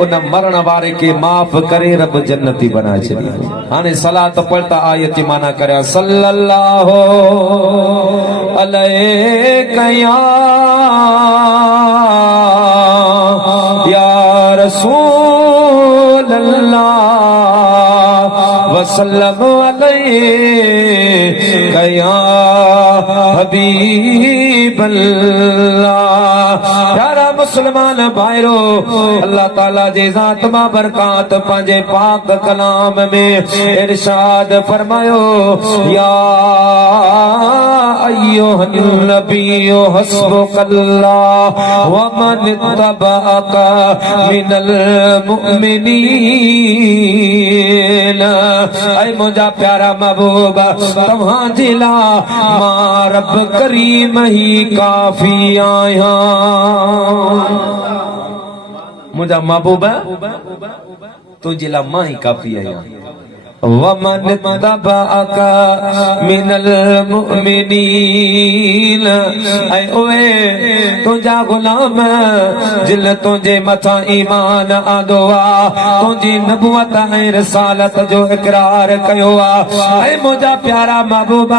उन मरण वारे खे माफ़ करे रब जन्नती बनाए छॾींदो। हाणे सलात पढ़ता आयत माना करिया सल्लल्लाहु अलैहि या रसूल वसल्लम अलैका या हबीबल्लाह। प्यारा मुसलमान भाइरो, अल्लाह ताला जे ज़ात मां बरकात पंहिंजे पाक कलाम में इरशाद फरमायो या अय्युहन नबिय्यु हस्बुकल्लाह व मन इत्तबअका मिनल मुमिनीन। ऐ मुंहिंजा प्यारा महबूब तव्हांजे लाइ मां रब करीम ही काफ़ी आहियां। मुंहिंजा महबूब तुंहिंजे लाइ मां ई काफ़ी आहियां। वमन तबअका मिनल मुमिनीन, ऐं उहे तुंहिंजा गुलाम जिन तुंहिंजे मथां ईमान आंदो आहे, तुंहिंजी नबुवत ऐं रिसालत जो इक़रार कयो आहे। ऐं मुंहिंजा प्यारा महबूब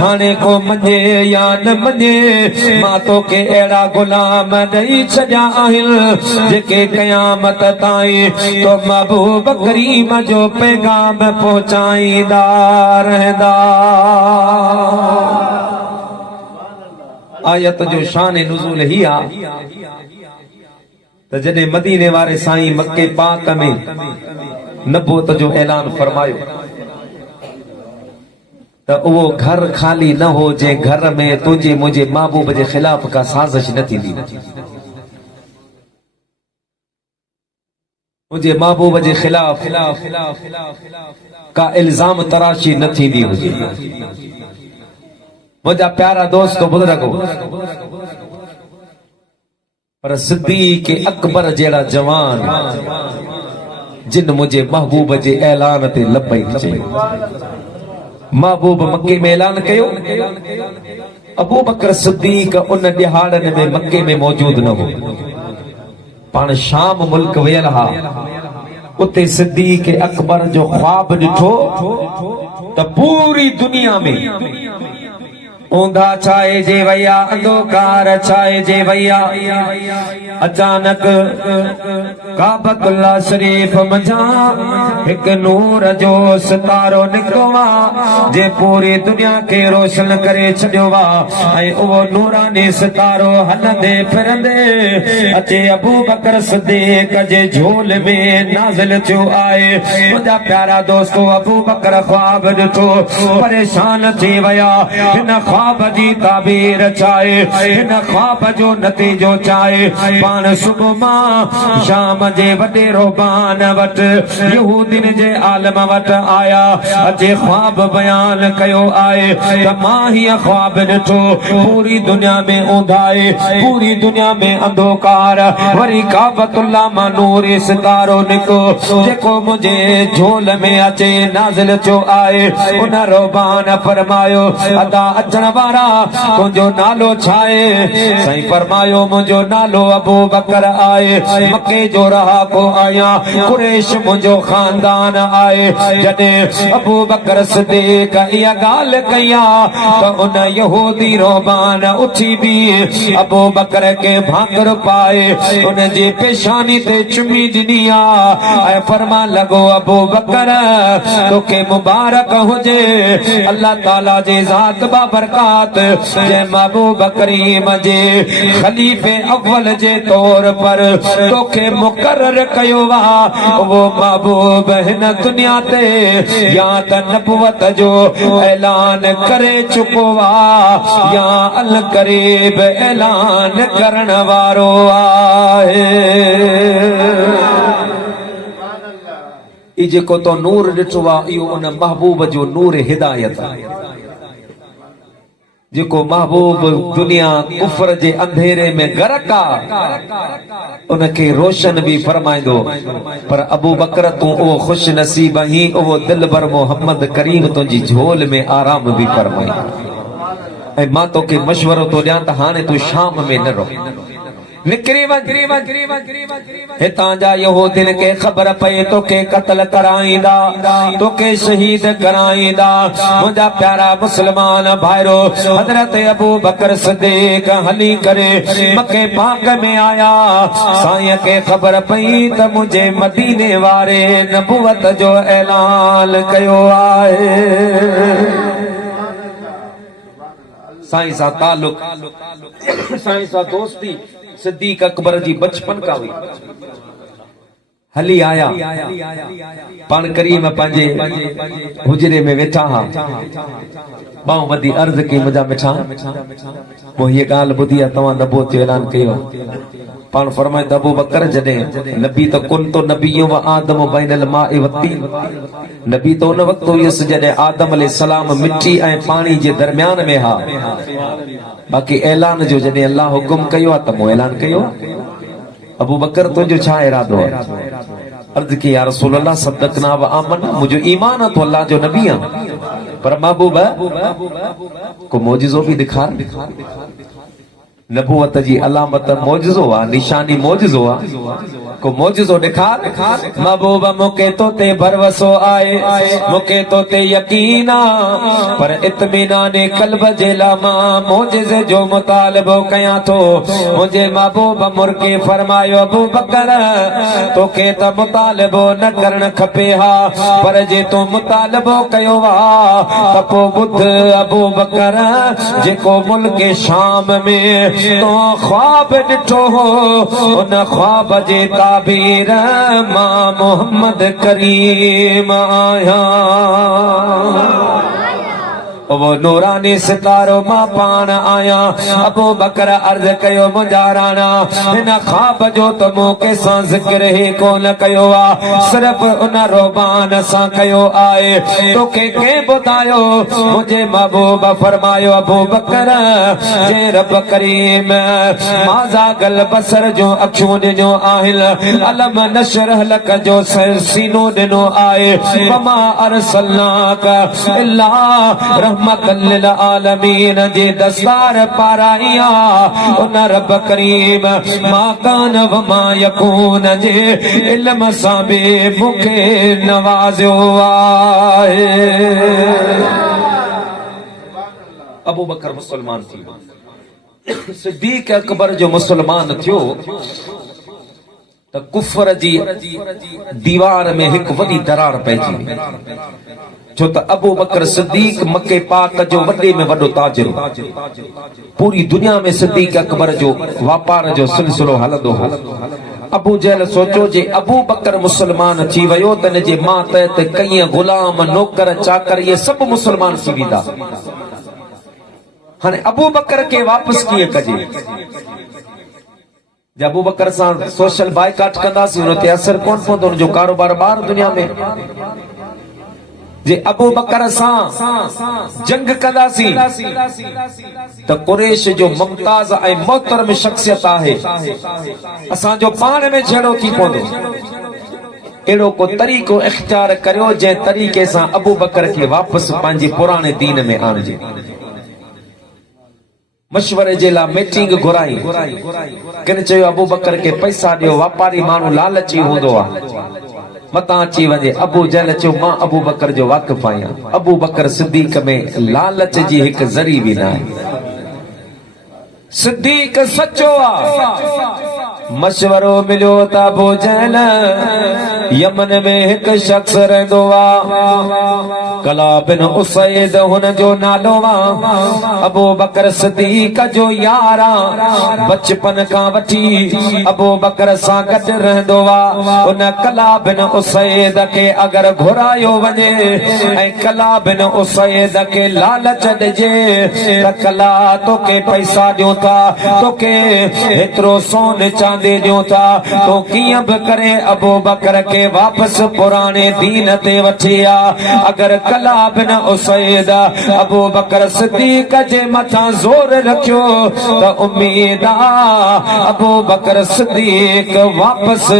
हाणे को मञे या न मञे, मां तोखे अहिड़ा गुलाम ॾेई छॾिया आहिनि जेके क़यामत ताईं तो महबूब करीम जो पैगाम पहुंचाईंदा रहंदा। आयत जो शान नुज़ूल ही आ त जॾहिं मदीने वारे साईं मक्के पाक में नबूवत जो ऐलान फरमायो त उहो घर खाली न हो जंहिं घर में तुंहिंजे मुंहिंजे महबूब जे ख़िलाफ़ का साज़िश न थींदी, मुझे महबूब जे खिलाफ का इल्जाम तराशी न थींदी हुजे। मुझा प्यारा दोस्त बुजुर्गो, पर सिद्दीक़ अकबर जहिड़ा जवान जिन मुझे महबूब जे ऐलान ते लबैक चई, महबूब मक्के में ऐलान कयो अबू बकर सिद्दीक उन ॾिहाड़नि में मक्के में मौजूद न हो पाण शाम मुल्क वियल हा उते सिद्दीक अकबर जो ख्वाब ॾिठो त पूरी दुनिया में ऊंधा छाए जे वैया अंधकार छाए जे वैया अचानक काबतुल्लाह शरीफ मजा एक नूर जो सितारो निकतो वा जे पूरी दुनिया के रोशन करे छॾियो वा ऐं उहो नूरानी सितारो हलंदे फिरंदे अचे अबू बकर सिद्दीक जे झोल में नाज़िल थियो आहे मुंहिंजा प्यारा दोस्तो अबू बकर ख्वाब ॾिठो परेशान थी विया हिन ख्वाब जी ताबीर चाहे हिन ख्वाब जो नतीजो चाहे पाण सुबुह मां शाम जे वॾे रोबान वटि यहूदिन जे आलम वटि आया अचे ख्वाब बयान कयो आहे त मां हीअ ख्वाब ॾिठो पूरी दुनिया में ऊंधाए पूरी दुनिया में अंधकार वरी काबतुल्लाह मां नूर सितारो निकितो जेको मुंहिंजे झोल में अचे नाज़िल थियो आहे उन रोबान फरमायो अदा अचण वारा तुंहिंजो नालो छा आहे साईं फरमायो मुंहिंजो नालो अबू बकर आहे मके जो रहाको आहियां कुरैश मुंहिंजो खानदान आहे जॾहिं अबू बकर सिद्दीक इहा ॻाल्हि कई त उन यहूदी रोबान उथी बि अबू बकर खे भाकर पाए उन जी पेशानी ते चुमी ॾिनी ऐं फरमा लॻो अबू बकर तोखे मुबारक हुजे अल्लाह ताला जे ज़ात बाबरकात जंहिं महबूब करीम जे खलीफे अव्वल जे तौर पर तोखे मुकर्रर कयो वा वो महबूब हिन दुनिया ते या त नबुवत जो ऐलान करे चुको वा या अल करीब ऐलान करण वारो आहे ई जेको तो नूर ॾिठो आहे इहो उन महबूब जो नूर हिदायत आहे जेको महबूब दुनिया कुफर जे अंधेरे में गरक आहे उनखे रोशन भी फरमाईंदो पर अबू बकर तूं उहो खुश नसीब आहीं उहो दिलबर मोहम्मद करीम तुंहिंजी झोल में आराम भी फरमाई ऐं मां तोखे मशवरो थो ॾियां त हाणे तूं शाम में न रहो निकिरी वञ हितां जा यहूदिन खे ख़बर पए तोखे क़त्ल कराईंदा तोखे शहीद कराईंदा मुंहिंजा प्यारा मुस्लमान भाइरो हज़रत अबू बकर सिद्दीक हली करे मके पाक में आया साईं खे ख़बर पई त मुंहिंजे मदीने वारे नबुवत जो ऐलान कयो आहे साईं सां ताल्लुक साईं सां दोस्ती सिद्दीक अकबर जी बचपन का हुई हली आया पान करीम पंहिंजे हुजरे में वेठा हा बाऊं वधी अर्ज की मुंहिंजा मिठा पोइ हीअ ॻाल्हि ॿुधी आहे तव्हां नबूवत जो ऐलान कयो पाण फरमाए अबू बकर जॾहिं नबी त कुन तो नबियो व आदम बैनल माए वती नबी तो उन वक़्तु हुयसि जॾहिं आदम अलैहिस्सलाम मिट्टी ऐं पाणी जे दरमियान में हा बाक़ी ऐलान जो जॾहिं अल्लाह हुकुम कयो आहे त मूं ऐलान कयो अबू बकर तुंहिंजो छा इरादो आहे अर्ज की या रसूल अल्लाह सदकना व आमन मुंहिंजो ईमान आहे तो अल्लाह जो नबी आहे पर महबूब को मोजिज़ो भी ॾेखार नबूवत जी अलामत मोजिज़ो आहे निशानी मोजिज़ो आहे को मोजिज़ो ॾेखार महबूब मूंखे तो ते भरवसो आहे मूंखे तो ते यकीन आहे पर इत्मीनाने क़ल्ब जे लाइ मां मोजिज़े जो मुतालिबो कयां थो मुंहिंजे महबूब मुर्के फरमायो अबू बकर तोखे त मुतालिबो न करणु खपे हा पर जे तूं मुतालिबो कयो आहे त पोइ ॿुध अबू बकर जेको मुल्क शाम में तो ख्वाब ॾिठो हो उन ख्वाब जे ताबीर मां मोहम्मद करीम आया वो नूरानी सितारो मां पान आया। अबू बकर अर्ज कयो मुंहिंजा राणा हिन ख्वाब जो त मूं कंहिंसां ज़िक्र ही कोन कयो आ, सिर्फ़ उन रोबान सां कयो आहे। तोखे कंहिं ॿुधायो? मुंहिंजे महबूब फरमायो अबू बकर जे रब करीम माज़ा गल बसर जो अखियूं ॾिनो आहिनि, अलम नशरह लक जो सीनो ॾिनो आहे। वमा अरसलनाक इल्ला रहमतल लिल आलमीन जे दस्तार पाराया उन रब करीम मा कान वमा यकून जे इल्म सां बि मूंखे नवाज़ियो आहे। अबू बकर मुसलमान थी वियो। सिद्दीक़ अकबर जो मुसलमान थियो त कुफर जी दीवार में हिक वॾी दरार पइजी वई, छो त अबू बकर सिद्दीक़ मके पाक जो वॾे में वॾो ताजिर, पूरी दुनिया में सिद्दीक़ अकबर जो वापार जो सिलसिलो हलंदो हो। अबू जहल सोचो जे अबू बकर मुसलमान थी वियो त जे मातहत कई गुलाम नौकर चाकर ये सभु मुसलमान थी वेंदा। हाणे अबू बकर के वापस कीअं कजे? जब अबू बकर सां सोशल बाइकाट कंदासीं उन ते असर कोन पवंदो, उनजो कारोबार ॿाहिरि दुनिया में। जे अबू बकर सां जंग कंदासीं त कुरैश जो मुमताज ऐं मोहतरम शख्सियत आहे, असांजो पाण में झेड़ो थी पवंदो। अहिड़ो को तरीक़ो इख्तियार करियो जंहिं तरीक़े सां अबू बकर खे वापसि पंहिंजे पुराणे दीन में आणिजे। मशवरे जे लाइ मीटिंग घुराई, किन चयो अबू बकर खे पैसा ॾियो, वापारी माण्हू लालची हूंदो आहे, मतां अची वञे। अबू जहल चयो मां अबू बकर जो वाक़िफ़ आहियां। अबू बकर सिद्दीक़ में लालच जी हिकु ज़री बि न आहे। सिद्दीक़ सचो आहे। मशवरो मिलियो त अबू जहल यमन में हिकु शख्स रहंदो आहे, कला बिन उसैद हुन जो नालो आहे। अबू बकर सिद्दीक़ जो यार आहे, बचपन खां वठी अबू बकर सां गॾु रहंदो आहे। उन कला बिन उसैद खे अगरि घुरायो वञे ऐं कला बिन उसैद खे लालच ॾिजे त कला तोखे पैसा ॾियूं था, तोखे हेतिरो सोन चांदी ॾियूं था, तो कीअं बि करे अबू बकर के वापस पुराने दीन ते वठी आ। अगर कला बिन उसैद अबू बकर सिद्दीक़ जे मथां जोर रखियो त उम्मीद आ अबू बकर सिद्दीक़ वापस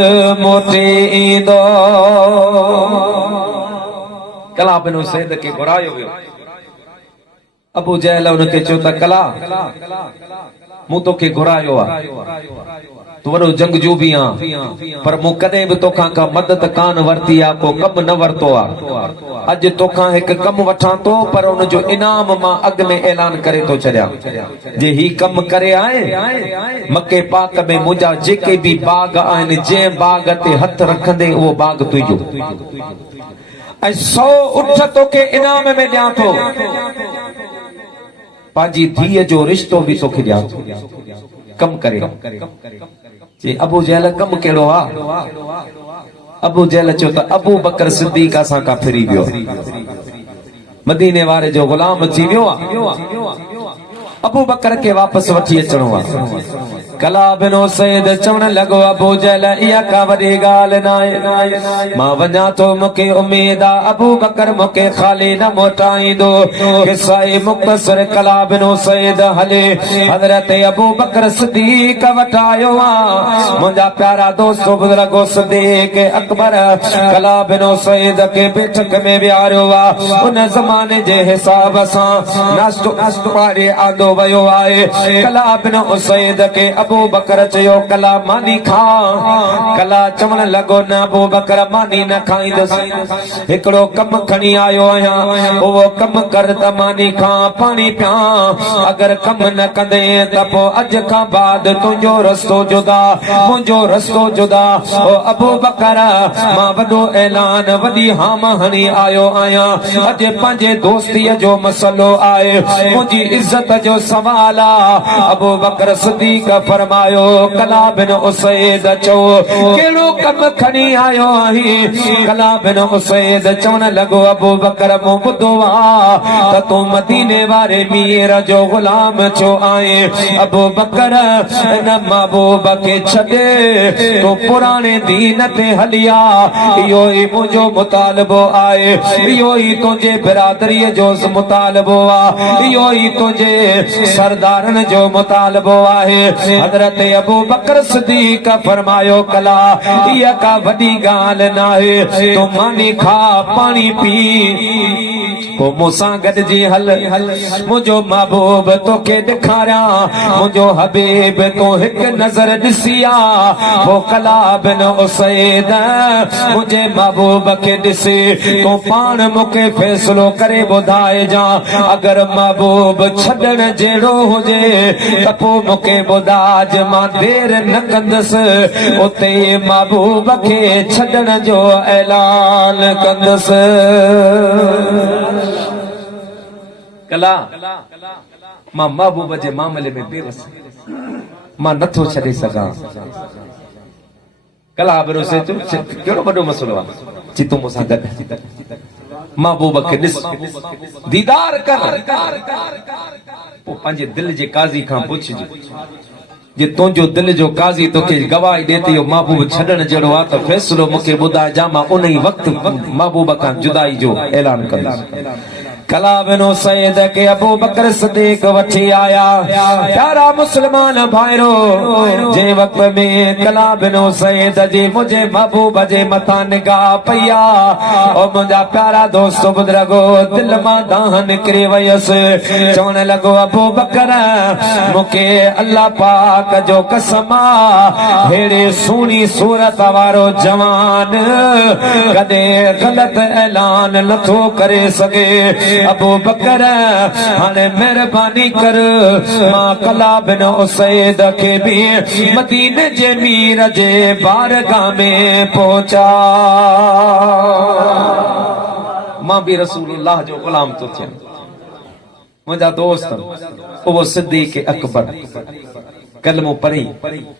मोटे ईंदो। कला बिन उसैद के घुरायो वियो। अबू जहल उनखे चयो त कला मूं तोखे घुरायो आहे, तू वॾो जंगजू बि आहीं, पर मूं कॾहिं बि तोखां का मदद कान वरिती आहे, को कमु न वरितो आहे। अॼु तोखां हिकु कमु वठां थो, पर उनजो इनाम मां अॻु में ऐलान करे थो छॾियां। जे ही कमु करे आए मके पाक में मुंहिंजा जेके बि बाग आहिनि, जंहिं बाग ते हथ रखंदे उहो बाग तुंहिंजो, ऐं 100 उठ तोखे इनाम में ॾियां थो, पंहिंजी धीअ जो रिश्तो बि तोखे ॾियां थो, कमु करे। जे अबू जहल कमु कहिड़ो आहे? अबू जहल चयो त अबू बकर सिद्दीक़ असां खां फिरी वियो, मदीने वारे जो गुलाम थी वियो आहे। अबू बकर के वापस वठी अचणो आहे। कला बिन उसैद चवण लॻो अबू जहल इहा का वॾी ॻाल्हि न आहे, मां वञा थो, मूंखे उमेद आहे अबू बकर मूंखे ख़ाली न मोटाईंदो। किस्सा मुख़्तसर कला बिन उसैद हले हज़रत अबू बकर सिद्दीक़ वटि आयो आहे। मुंहिंजा प्यारा दोस्तो बुज़ुर्गो सिद्दीक़ अकबर कला बिन उसैद खे बैठक में विहारियो आहे। उन ज़माने जे हिसाब सां नाश्तो वारे आंदो वयो आहे। कला बिन उसैद के अबू बकर चयो कला मानी खा। कला चवण लॻो न अबू बकर मानी न खाईंदुसि, हिकिड़ो कमु खणी आयो आहियां, उहो कमु कर त मानी खा, पाणी पियां। अगरि कमु न कंदे त पोइ अॼु खां बाद तुंहिंजो रस्तो जुदा, मुंहिंजो रस्तो जुदा। ओ अबू बकर मां वॾो ऐलान, वॾी हाम हणी आयो आहियां। अॼु पंहिंजे दोस्तीअ जो मसलो आहे, मुंहिंजी इज़त जो सवाल आहे। अबू बकर सिद्दीक़ फरमायो कला बिन उसैद चो केड़ो कम खणी आयो आही। कला बिन उसैद चवण लॻो अबू बकर मूं ॿुधो आ त तूं मदीने वारे मीर जो गुलाम छो आए। अबू बकर इन महबूब खे छॾे तूं पुराणे दीन ते हलिया। इहो ई मुंहिंजो मुतालबो आहे, इहो ई तुंहिंजे बिरादरीअ जो मुतालबो आहे, इहो ई तुंहिंजे सरदारनि जो मुतालबो आहे। हज़रत अबू बकर सिद्दीक़ फरमायो कला इहा का वॾी ॻाल्हि नाहे, तूं मानी खा पाणी पी पोइ मूंसां गॾिजी हल। मुंहिंजो महबूब तोखे ॾेखारियां, मुंहिंजो हबीब तूं हिकु नज़र ॾिसी आ। पोइ कला बिन उसैद मुंहिंजे महबूब खे ॾिसी तूं पाण मूंखे फ़ैसिलो करे ॿुधाइजां। अगरि महबूब छॾण जहिड़ो हुजे त पोइ मूंखे ॿुधाइज, मां देर न कंदसि उते महबूब खे छॾण जो ऐलान कंदसि। कला मां महबूब जे मामले में बेवस, मां नथो छॾे सघां। कला भरोसे कहिड़ो वॾो मसइलो आहे, जी तूं मूंसां गॾु महबूब खे ॾिस, दीदार कर, पोइ पंहिंजे दिल जे काज़ी खां पुछिजे। जे तुंहिंजो दिल जो काज़ी तोखे गवाही ॾे त इहो महबूब छॾण जहिड़ो आहे त फ़ैसिलो मूंखे ॿुधाइजां, मां उन ई वक़्तु महबूब खां जुदाई जो ऐलान कंदुसि। कला बिन उसैद के अबू बकर सिद्दीक वठी आया। प्यारा मुसलमान भाइरो, जे वक्त में कला बिन उसैद जी मुझे महबूब जे मथा निगाह पया ओ मुंहिंजा प्यारा दोस्त बुजुर्गो दिल मां दाह निकिरी वयसि। चवण लॻो अबू बकर मूंखे अल्लाह पाक जो कसम आ, हेड़े सुहिणी सूरत वारो जवान कॾहिं ग़लत ऐलान नथो करे सघे। अबू बकर हाणे महिरबानी कर, मां कला बिन उसैद खे बि मदीने जे मीर जे बारगाह में पहुचा। मां बि रसूलुल्लाह जो गुलाम तो थियां। मुंहिंजा दोस्त उहो सिद्दीक़ अकबर कलमो पढ़ी,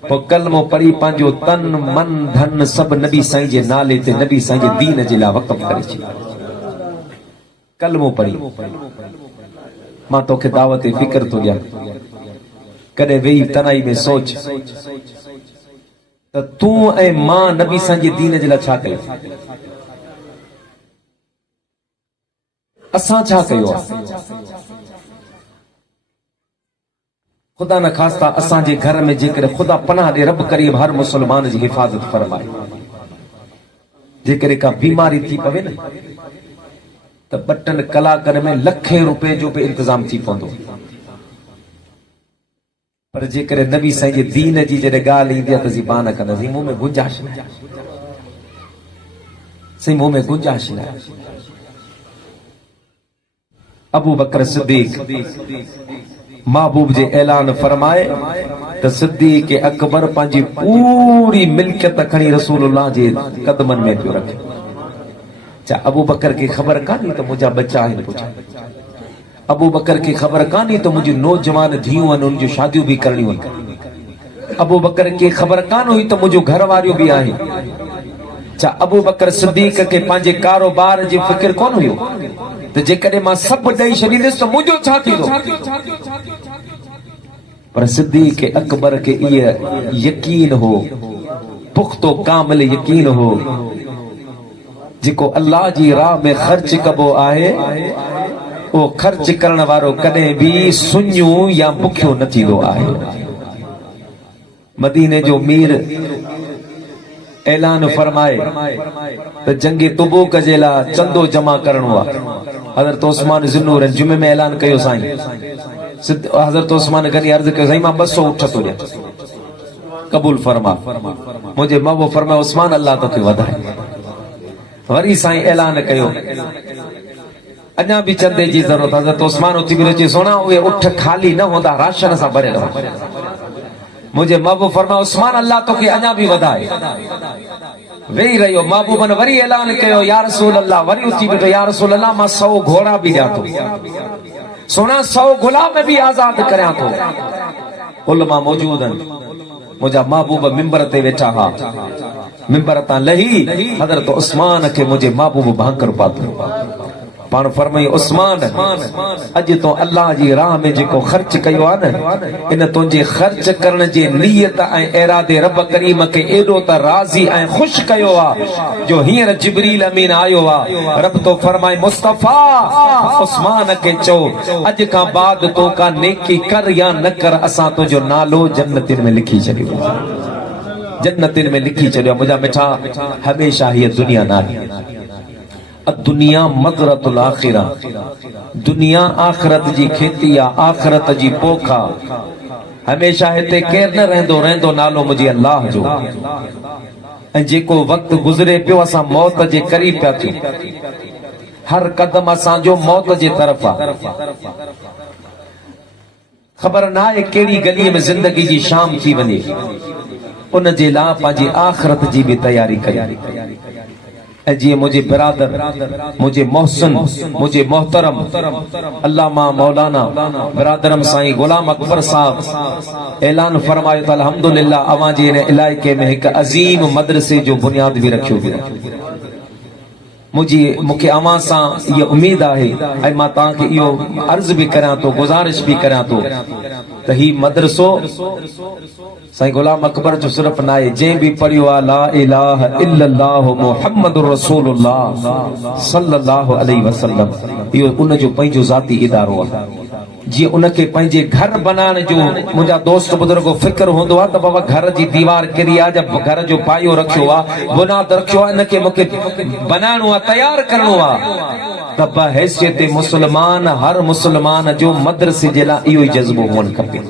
पोइ कलमो पढ़ी पंहिंजो तन मन धन सभु नबी साईं जे नाले ते नबी साईं जे दीन जे लाइ वक़फ़ करे छॾियो। कलमो पढ़ी मां तोखे दावत फिक्र तो ॾियां, कॾहिं वेही तनाई में सोच त तूं ऐं मां नबी साईं जे दीन जे लाइ छा कयो, असां छा कयो आहे। ख़ुदा न ख़ास्ता असांजे घर में जेकर ख़ुदा पनाह ॾे, रब करीम हर मुसलमान जी हिफ़ाज़त फरमाए। जेकर का बीमारी थी पवे न त 2 कलाकनि में लखे रुपए जो बि इंतजाम थी पवंदो, पर जेकर नबी साईं जे दीन जी जॾहिं ॻाल्हि ईंदी आहे त ज़िबा न कंदासीं, मुंहुं में गुंजाइश न, साईं मुंहुं में गुंजाइश न। अबू बकर सिद्दीक़ महबूब जे ऐलान फरमाए त सिद्दीक़ अकबर पंहिंजी पूरी मिल्कियत खणी रसूलुल्लाह जे कदमनि में पियो रखे। चा अबू बकर खे ख़बर कान्हे त मुंहिंजा बच्चा आहिनि, पुछा अबू बकर खे ख़बर कान्हे त मुंहिंजी नौजवान धीअरूं आहिनि, उन जूं शादियूं बि करणियूं आहिनि। अबू बकर खे ख़बर कान हुई त मुंहिंजो घर वारियूं बि आहिनि। छा अबू बकर सिद्दीक़ खे पंहिंजे कारोबार जी फिक्र कोन हुयो त जेकॾहिं मां सभु ॾेई छॾींदुसि त मुंहिंजो छा थींदो। पर सिद्दीक़ अकबर खे इहा यकीन हो, पुख्तो कामिल यकीन हो, जेको अल्लाह जी राह में ख़र्च कबो आहे उहो ख़र्च करण वारो कॾहिं बि सुञो या बुखियो न थींदो आहे। मदीने जो मीर ऐलान फरमाए त जंगे तुबूक जे लाइ चंदो जमा करणो आहे। हज़रत उस्मान ज़ुन्नूर जुमे में ऐलान कयो, साईं हज़रत उस्मान गनी अर्ज़ कयो, साईं मां 200 उठ थो ॾियां, क़बूल फरमा। मुंहिंजे महबूब फरमायो, उस्मान अल्लाह तोखे वधाए। वरी साईं ऐलान कयो, अञा बि चंदे जी ज़रूरत। हज़रत उस्मान उथी बियो चई, सोना उहे उठ खाली न हूंदा, राशन सां भरे रहो। मुंहिंजे महबूब फरमायो, उस्मान अल्लाह तोखे अञा बि वधाए। वेही रहियो, महबूबन वरी ऐलान कयो, या रसूल अल्लाह। वरी उथी बियो, या रसूल अल्लाह मां 100 घोड़ा बि ॾियां थो, सोना 100 गुलाम भी आजाद करियां थो। उलमा मौजूद आहिनि, मुंहिंजा महबूब मिंबर ते वेठा हा, मिंबर तां लही हज़रत उस्मान खे मुंहिंजे महबूब भांकर पातो। पाण फरमाई उस्मान अॼु तो अल्लाह जी राह में जेको ख़र्च कयो आहे न, इन तुंहिंजे ख़र्च करण जी नियत ऐं इरादे रब करीम खे एॾो त राज़ी ऐं ख़ुशि कयो आहे जो हींअर जिब्रील अमीन आयो आहे। रब तो फरमाए मुस्तफ़ा उस्मान खे चओ अॼु खां बाद तो का नेकी कर या न कर, असां तुंहिंजो नालो जन्नतिन में लिखी छॾियो, जन्नतिन में लिखी छॾियो। मुंहिंजा मिठा हमेशा हीअ दुनिया नाहे, दुनिया मज़रतुल आखिरा, दुनिया आखिरत जी खेती आ, आखिरत जी पोख आ। हमेशा हिते केर न रहंदो, रहंदो नालो मुंहिंजे अल्लाह जो। ऐं जेको वक्त गुज़रे पियो असां मौत जे करीब पिया थियूं, हर कदम असांजो मौत जे तरफ़ आ। ख़बर न आहे कहिड़ी गलीअ में ज़िंदगी जी शाम थी वञे, उन जे लाइ पंहिंजी आखिरत जी बि तयारी करियो। ऐं जीअं मुंहिंजे बिरादर, मुंहिंजे मोहसिन, मुंहिंजे मोहतरम अल्लामा मौलाना बिरादरम साईं गुलाम अकबर साहब ऐलान फरमायो त अल्हम्दुलिल्लाह अवां जे इन इलाइक़े में हिकु अज़ीम मदरसे जो बुनियाद बि रखियो वियो। मूंखे अवां सां इहा उम्मीद आहे ऐं मां तव्हांखे इहो अर्ज़ बि करियां थो, गुज़ारिश बि करियां थो त ही मदरसो साईं गुलाम अकबर जो सिर्फ़ न आहे, जंहिं बि पढ़ियो आहे ला इलाहा इल्लल्लाहु मुहम्मदुर रसूलुल्लाह सल्लल्लाहु अलैहि वसल्लम, इहो उनजो पंहिंजो ज़ाती इदारो आहे। जीअं उनखे पंहिंजे घर बनाइण जो मुंहिंजा दोस्त बुज़ुर्ग फिक्र हूंदो आहे त बाबा घर जी दीवार किरी आहे, जब घर जो पायो रखियो आहे, बुनियाद रखियो आहे, इनखे मूंखे बनाइणो आहे, तयार करणो आहे, त बहैसियत मुस्लमान हर मुस्लमान जो मदरसे जे लाइ इहो ई जज़्बो हुअणु खपे।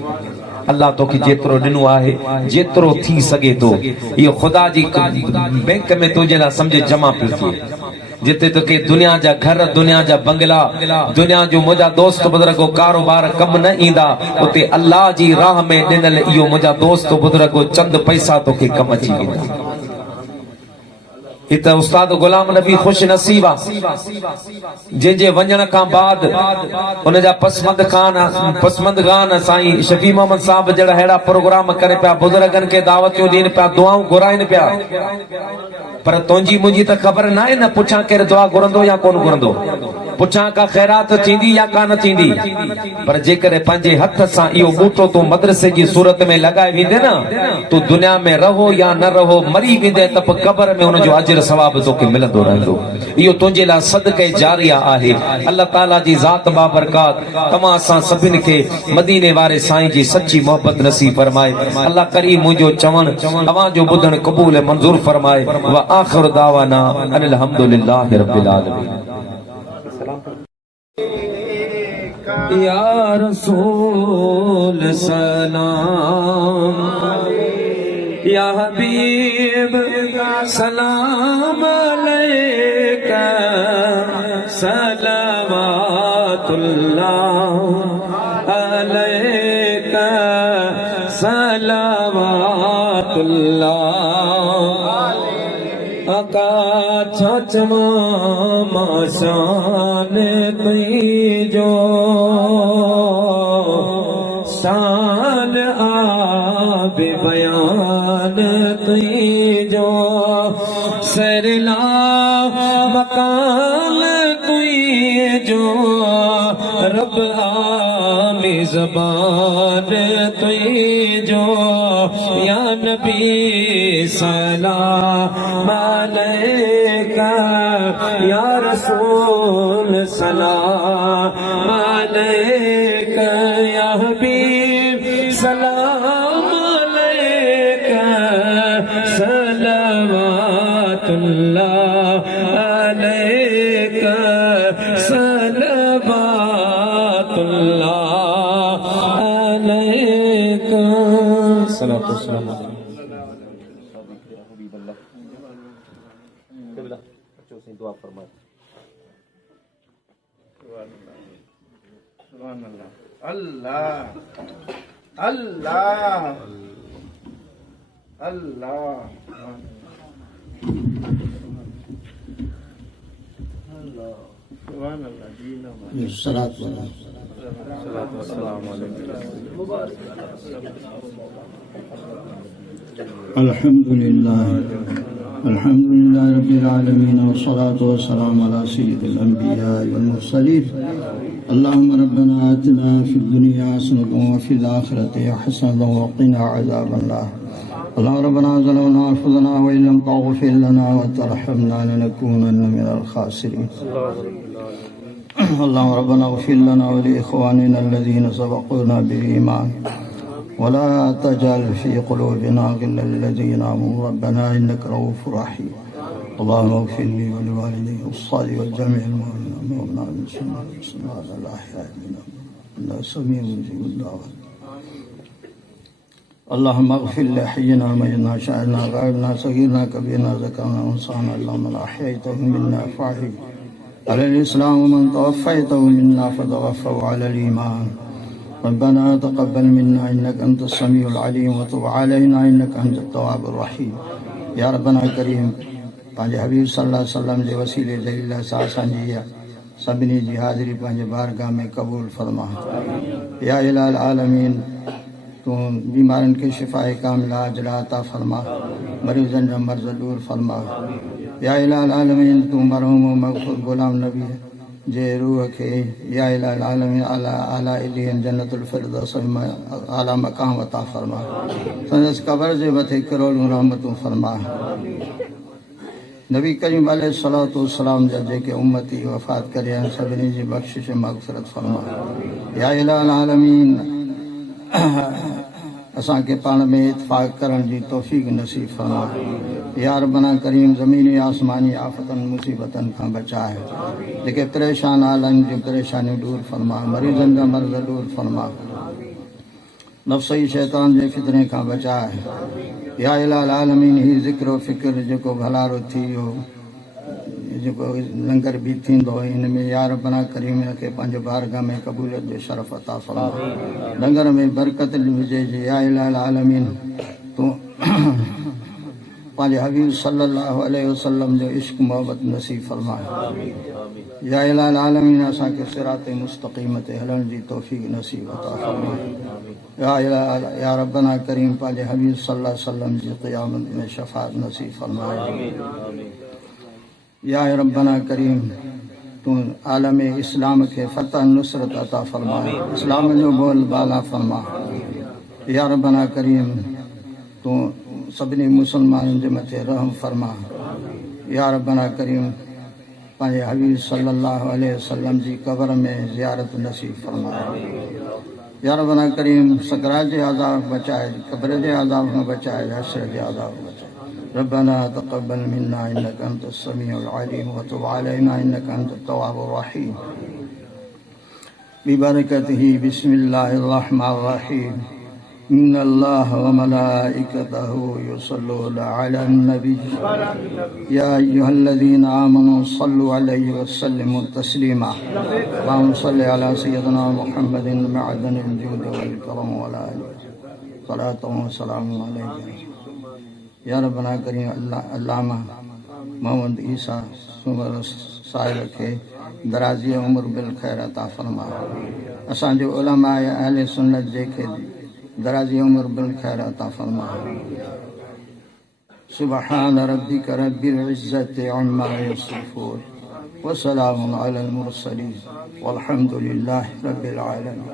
अल्लाह तोखे जेतिरो ॾिनो आहे, जेतिरो थी सघे थो, इहो ख़ुदा जी बैंक में तुंहिंजे लाइ सम्झ जमा पियो थिए। जिते तोखे दुनिया जा घर, दुनिया जा बंगला, दुनिया जो मुंहिंजा दोस्त बुज़ुर्गो कारोबार कम न ईंदा, उते अल्लाह जी राह में ॾिनल इहो मुंहिंजा दोस्त बुज़ुर्गो चंद पैसा तोखे कम अची वेंदा। इत उस्ताद गुलाम नबी खुश नसीब आहे जंहिंजे वञण खां बाद उनजा पसमंदगान साईं शफी मोहम्मद साहब जहिड़ा अहिड़ा प्रोग्राम करे पिया, बुज़ुर्गनि खे दावतियूं ॾियनि पिया, दुआऊं घुराइनि पिया। पर तुंहिंजी मुंहिंजी त ख़बर न आहे न पुछां केरु दुआ घुरंदो या कोन घुरंदो, पुछां का ख़ैरात थींदी या कान थींदी। पर जेकॾहिं पंहिंजे हथ सां इहो बूटो तूं मदरसे जी सूरत में लॻाए वेंदे न, तूं दुनिया में रहो या न रहो, मरी वेंदे त पोइ क़बर में हुनजो अजर सवाब तोखे मिलंदो रहंदो। इहो तुंहिंजे लाइ सदक़े जारिया आहे। अल्लाह ताला जी ज़ात बाबरकात तव्हां असां सभिनि खे मदीने वारे साईं जी सची मोहबत नसीब फरमाए। अल्लाह करीम मुंहिंजो चवण तव्हांजो ॿुधण क़बूल मंज़ूर फरमाए। व आख़िर दावाना अनिल हम्दुलिल्लाहि रब्बिल आलमीन। या रसूल सलाम, या हबीब सलाम अलैका, सलावतुल्लाह अलैका, सलावतुल्लाह। आका छचमा माशान तुझो, शान आबे बयान तुझो, सरला मकान तुझो, रब आमी ज़बान तुझो, या नबी सलाम अलैका, या रसूल सलाम अलैका, या हबीब सलाम अलैका, सलावतुल्लाह अलैका, सलावतुल्लाह अलैका। सलातो सलाम दुआ फरमाए। अल्लाह अल्लाह अल्लाह सुभान अल्लाह जी। अल्हम्दुलिल्लाह रब्बिल आलमीन वस्सलातु वस्सलामु अला सय्यिदिल अंबिया वल मुरसलीन अल्लाहुम्मा रब्बना आतिना फिद दुनिया हसनतन व फिल आखिरति हसनतन व क़िना अज़ाबन्नार अल्लाहुम्मा रब्बना ज़लमना अनफुसना व इन लम तग़फिर लना व तरहमना लनकूनन्ना मिनल ख़ासिरीन अल्लाहुम्मा रब्बना इग़फिर लना व लिइख़वानिना अल्लज़ीना सबक़ूना बिल ईमान वला तजअल फ़ी क़ुलूबिना ग़िल्लन लिल्लज़ीना आमनू रब्बना इन्नका रऊफ़ुर रहीम अल्लाहुम्मा इग़फिर ली व लिवालिदैया वस्सालिहीन व जमीइल मुमिनीना वल मुमिनात इन्नका समीउन मुजीबुद दुआ अल्लाहुम्मा इग़फिर li हय्यिना व मय्यितना शाहिदना गाइबना सगीरना कबीरना ज़करना उनसाना अल्लाहुम्मा मन अहयैतहु मिन्ना फ़अह्यि अलल इस्लाम व मन तवफ़्फ़यतहु मिन्ना फ़तवफ़्फ़हु अलल ईमान रब्बना तक़ब्बल मिन्ना इन्नका अंतस समीउल अलीम व तुब अलैना इन्नका अंतत तव्वाबुर रहीम या रब्बना करीम पंहिंजे हबीब सल्लल्लाहु अलैहि वसल्लम जे वसीले दलील सां असांजी सभिनी जी हाज़िरी पंहिंजे बारगाह में क़बूल फरमा या इलाहुल आलमीन तूं बीमारनि खे शिफ़ाए कामिला अजला अता फरमा मरीज़नि जा मर्ज़ दूर फरमा या इलाहुल आलमीन तूं मरहूम मग़फ़ूर ग़ुलाम नबी जे रूह खे या इलाहुल आलमीन आला इल्लियन जन्नतुल फ़िरदौस में आला मक़ाम अता फरमा संदसि क़ब्र जे मथे करोड़ों रहमतूं फरमा नबी करीम अलैहिस्सलातु वस्सलाम जा जेके उम्मती वफ़ात करे आहिनि सभिनी जी बख़्शिश मग़फ़िरत फरमा या इलाहुल आलमीन असांखे पाण में इत्फ़ाक़ करण जी तौफ़ीक़ नसीब फरमा या रब्बना करीम ज़मीनी आसमानी आफ़तनि मुसीबतनि खां बचाए जेके परेशान आलनि जूं परेशानियूं दूर फरमा मरीज़नि जा मर्ज़ दूर फरमा नफ़्सी शैतान जे फितने खां बचाए या इलाहुल आलमीन ही ज़िक्र फ़िक्र जेको भलारो थी वियो जेको लंगर भी थींदो इन में या रब्बना करीम खे पंहिंजे बारगाह में क़बूलियत जो शरफ़ अता फरमा लंगर में बरकत विझे या इलाहुल आलमीन तूं पंहिंजे हबीब सल्लल्लाहु अलैहि वसल्लम जो इश्क मोहब्बत नसीब फरमा या इलाहुल आलमीन असांखे सिराते मुस्तक़ीम ते हलण जी तौफ़ीक़ नसीब अता फरमा या रब्बना करीम पंहिंजे हबीब सल्लल्लाहु अलैहि वसल्लम जी क़यामत में शफ़ाअत नसीब फरमा या रब्बना करीम तूं आलम इस्लाम के फ़तह नुसरत अता फरमा इस्लाम जो बोल बाला फरमा या रब्बना करीम तूं सभिनी मुसलमाननि जे मथे रहम फरमा या रब्बना करीम पंहिंजे हबीब सल्लल्लाहु अलैहि वसल्लम जी क़ब्र में ज़ियारत नसीब फरमा या रब्बना करीम सकरात जे अज़ाब बचाए क़ब्र जे अज़ाब खां बचाए हश्र जे अज़ाब बचाए रब्बना तक़ब्बल मिन्ना इन्नका अंतस समीउल अलीम व तुब अलैना इन्नका अंतत तव्वाबुर रहीम बिबरकतिही बिस्मिल्लाहिर रहमानिर रहीम इन्नल्लाह व मलाइकतहु युसल्लूना अलन नबी या अय्युहल्लज़ीना आमनू सल्लु अलैहि व सल्लिमू तस्लीमा अल्लाहुम्मा सल्लि अला सय्यिदिना मुहम्मदिन मअदनिल जूदि वल करम व अला आलिहि सलातु व सलामु अलैका या रब्बना करीम अल्लामा मोहम्मद ईसा सुमर साहिब खे दराज़ी उम्र बिल ख़ैर अता फरमा असांजो उलमा अहले सुन्नत जेके दराज़ी उम्र बिल ख़ैर अता फरमा सुबहान रब्बिक रब्बिल इज़्ज़ति अम्मा यसिफून व सलामुन अलल मुरसलीन वल्हम्दुलिल्लाहि रब्बिल आलमीन।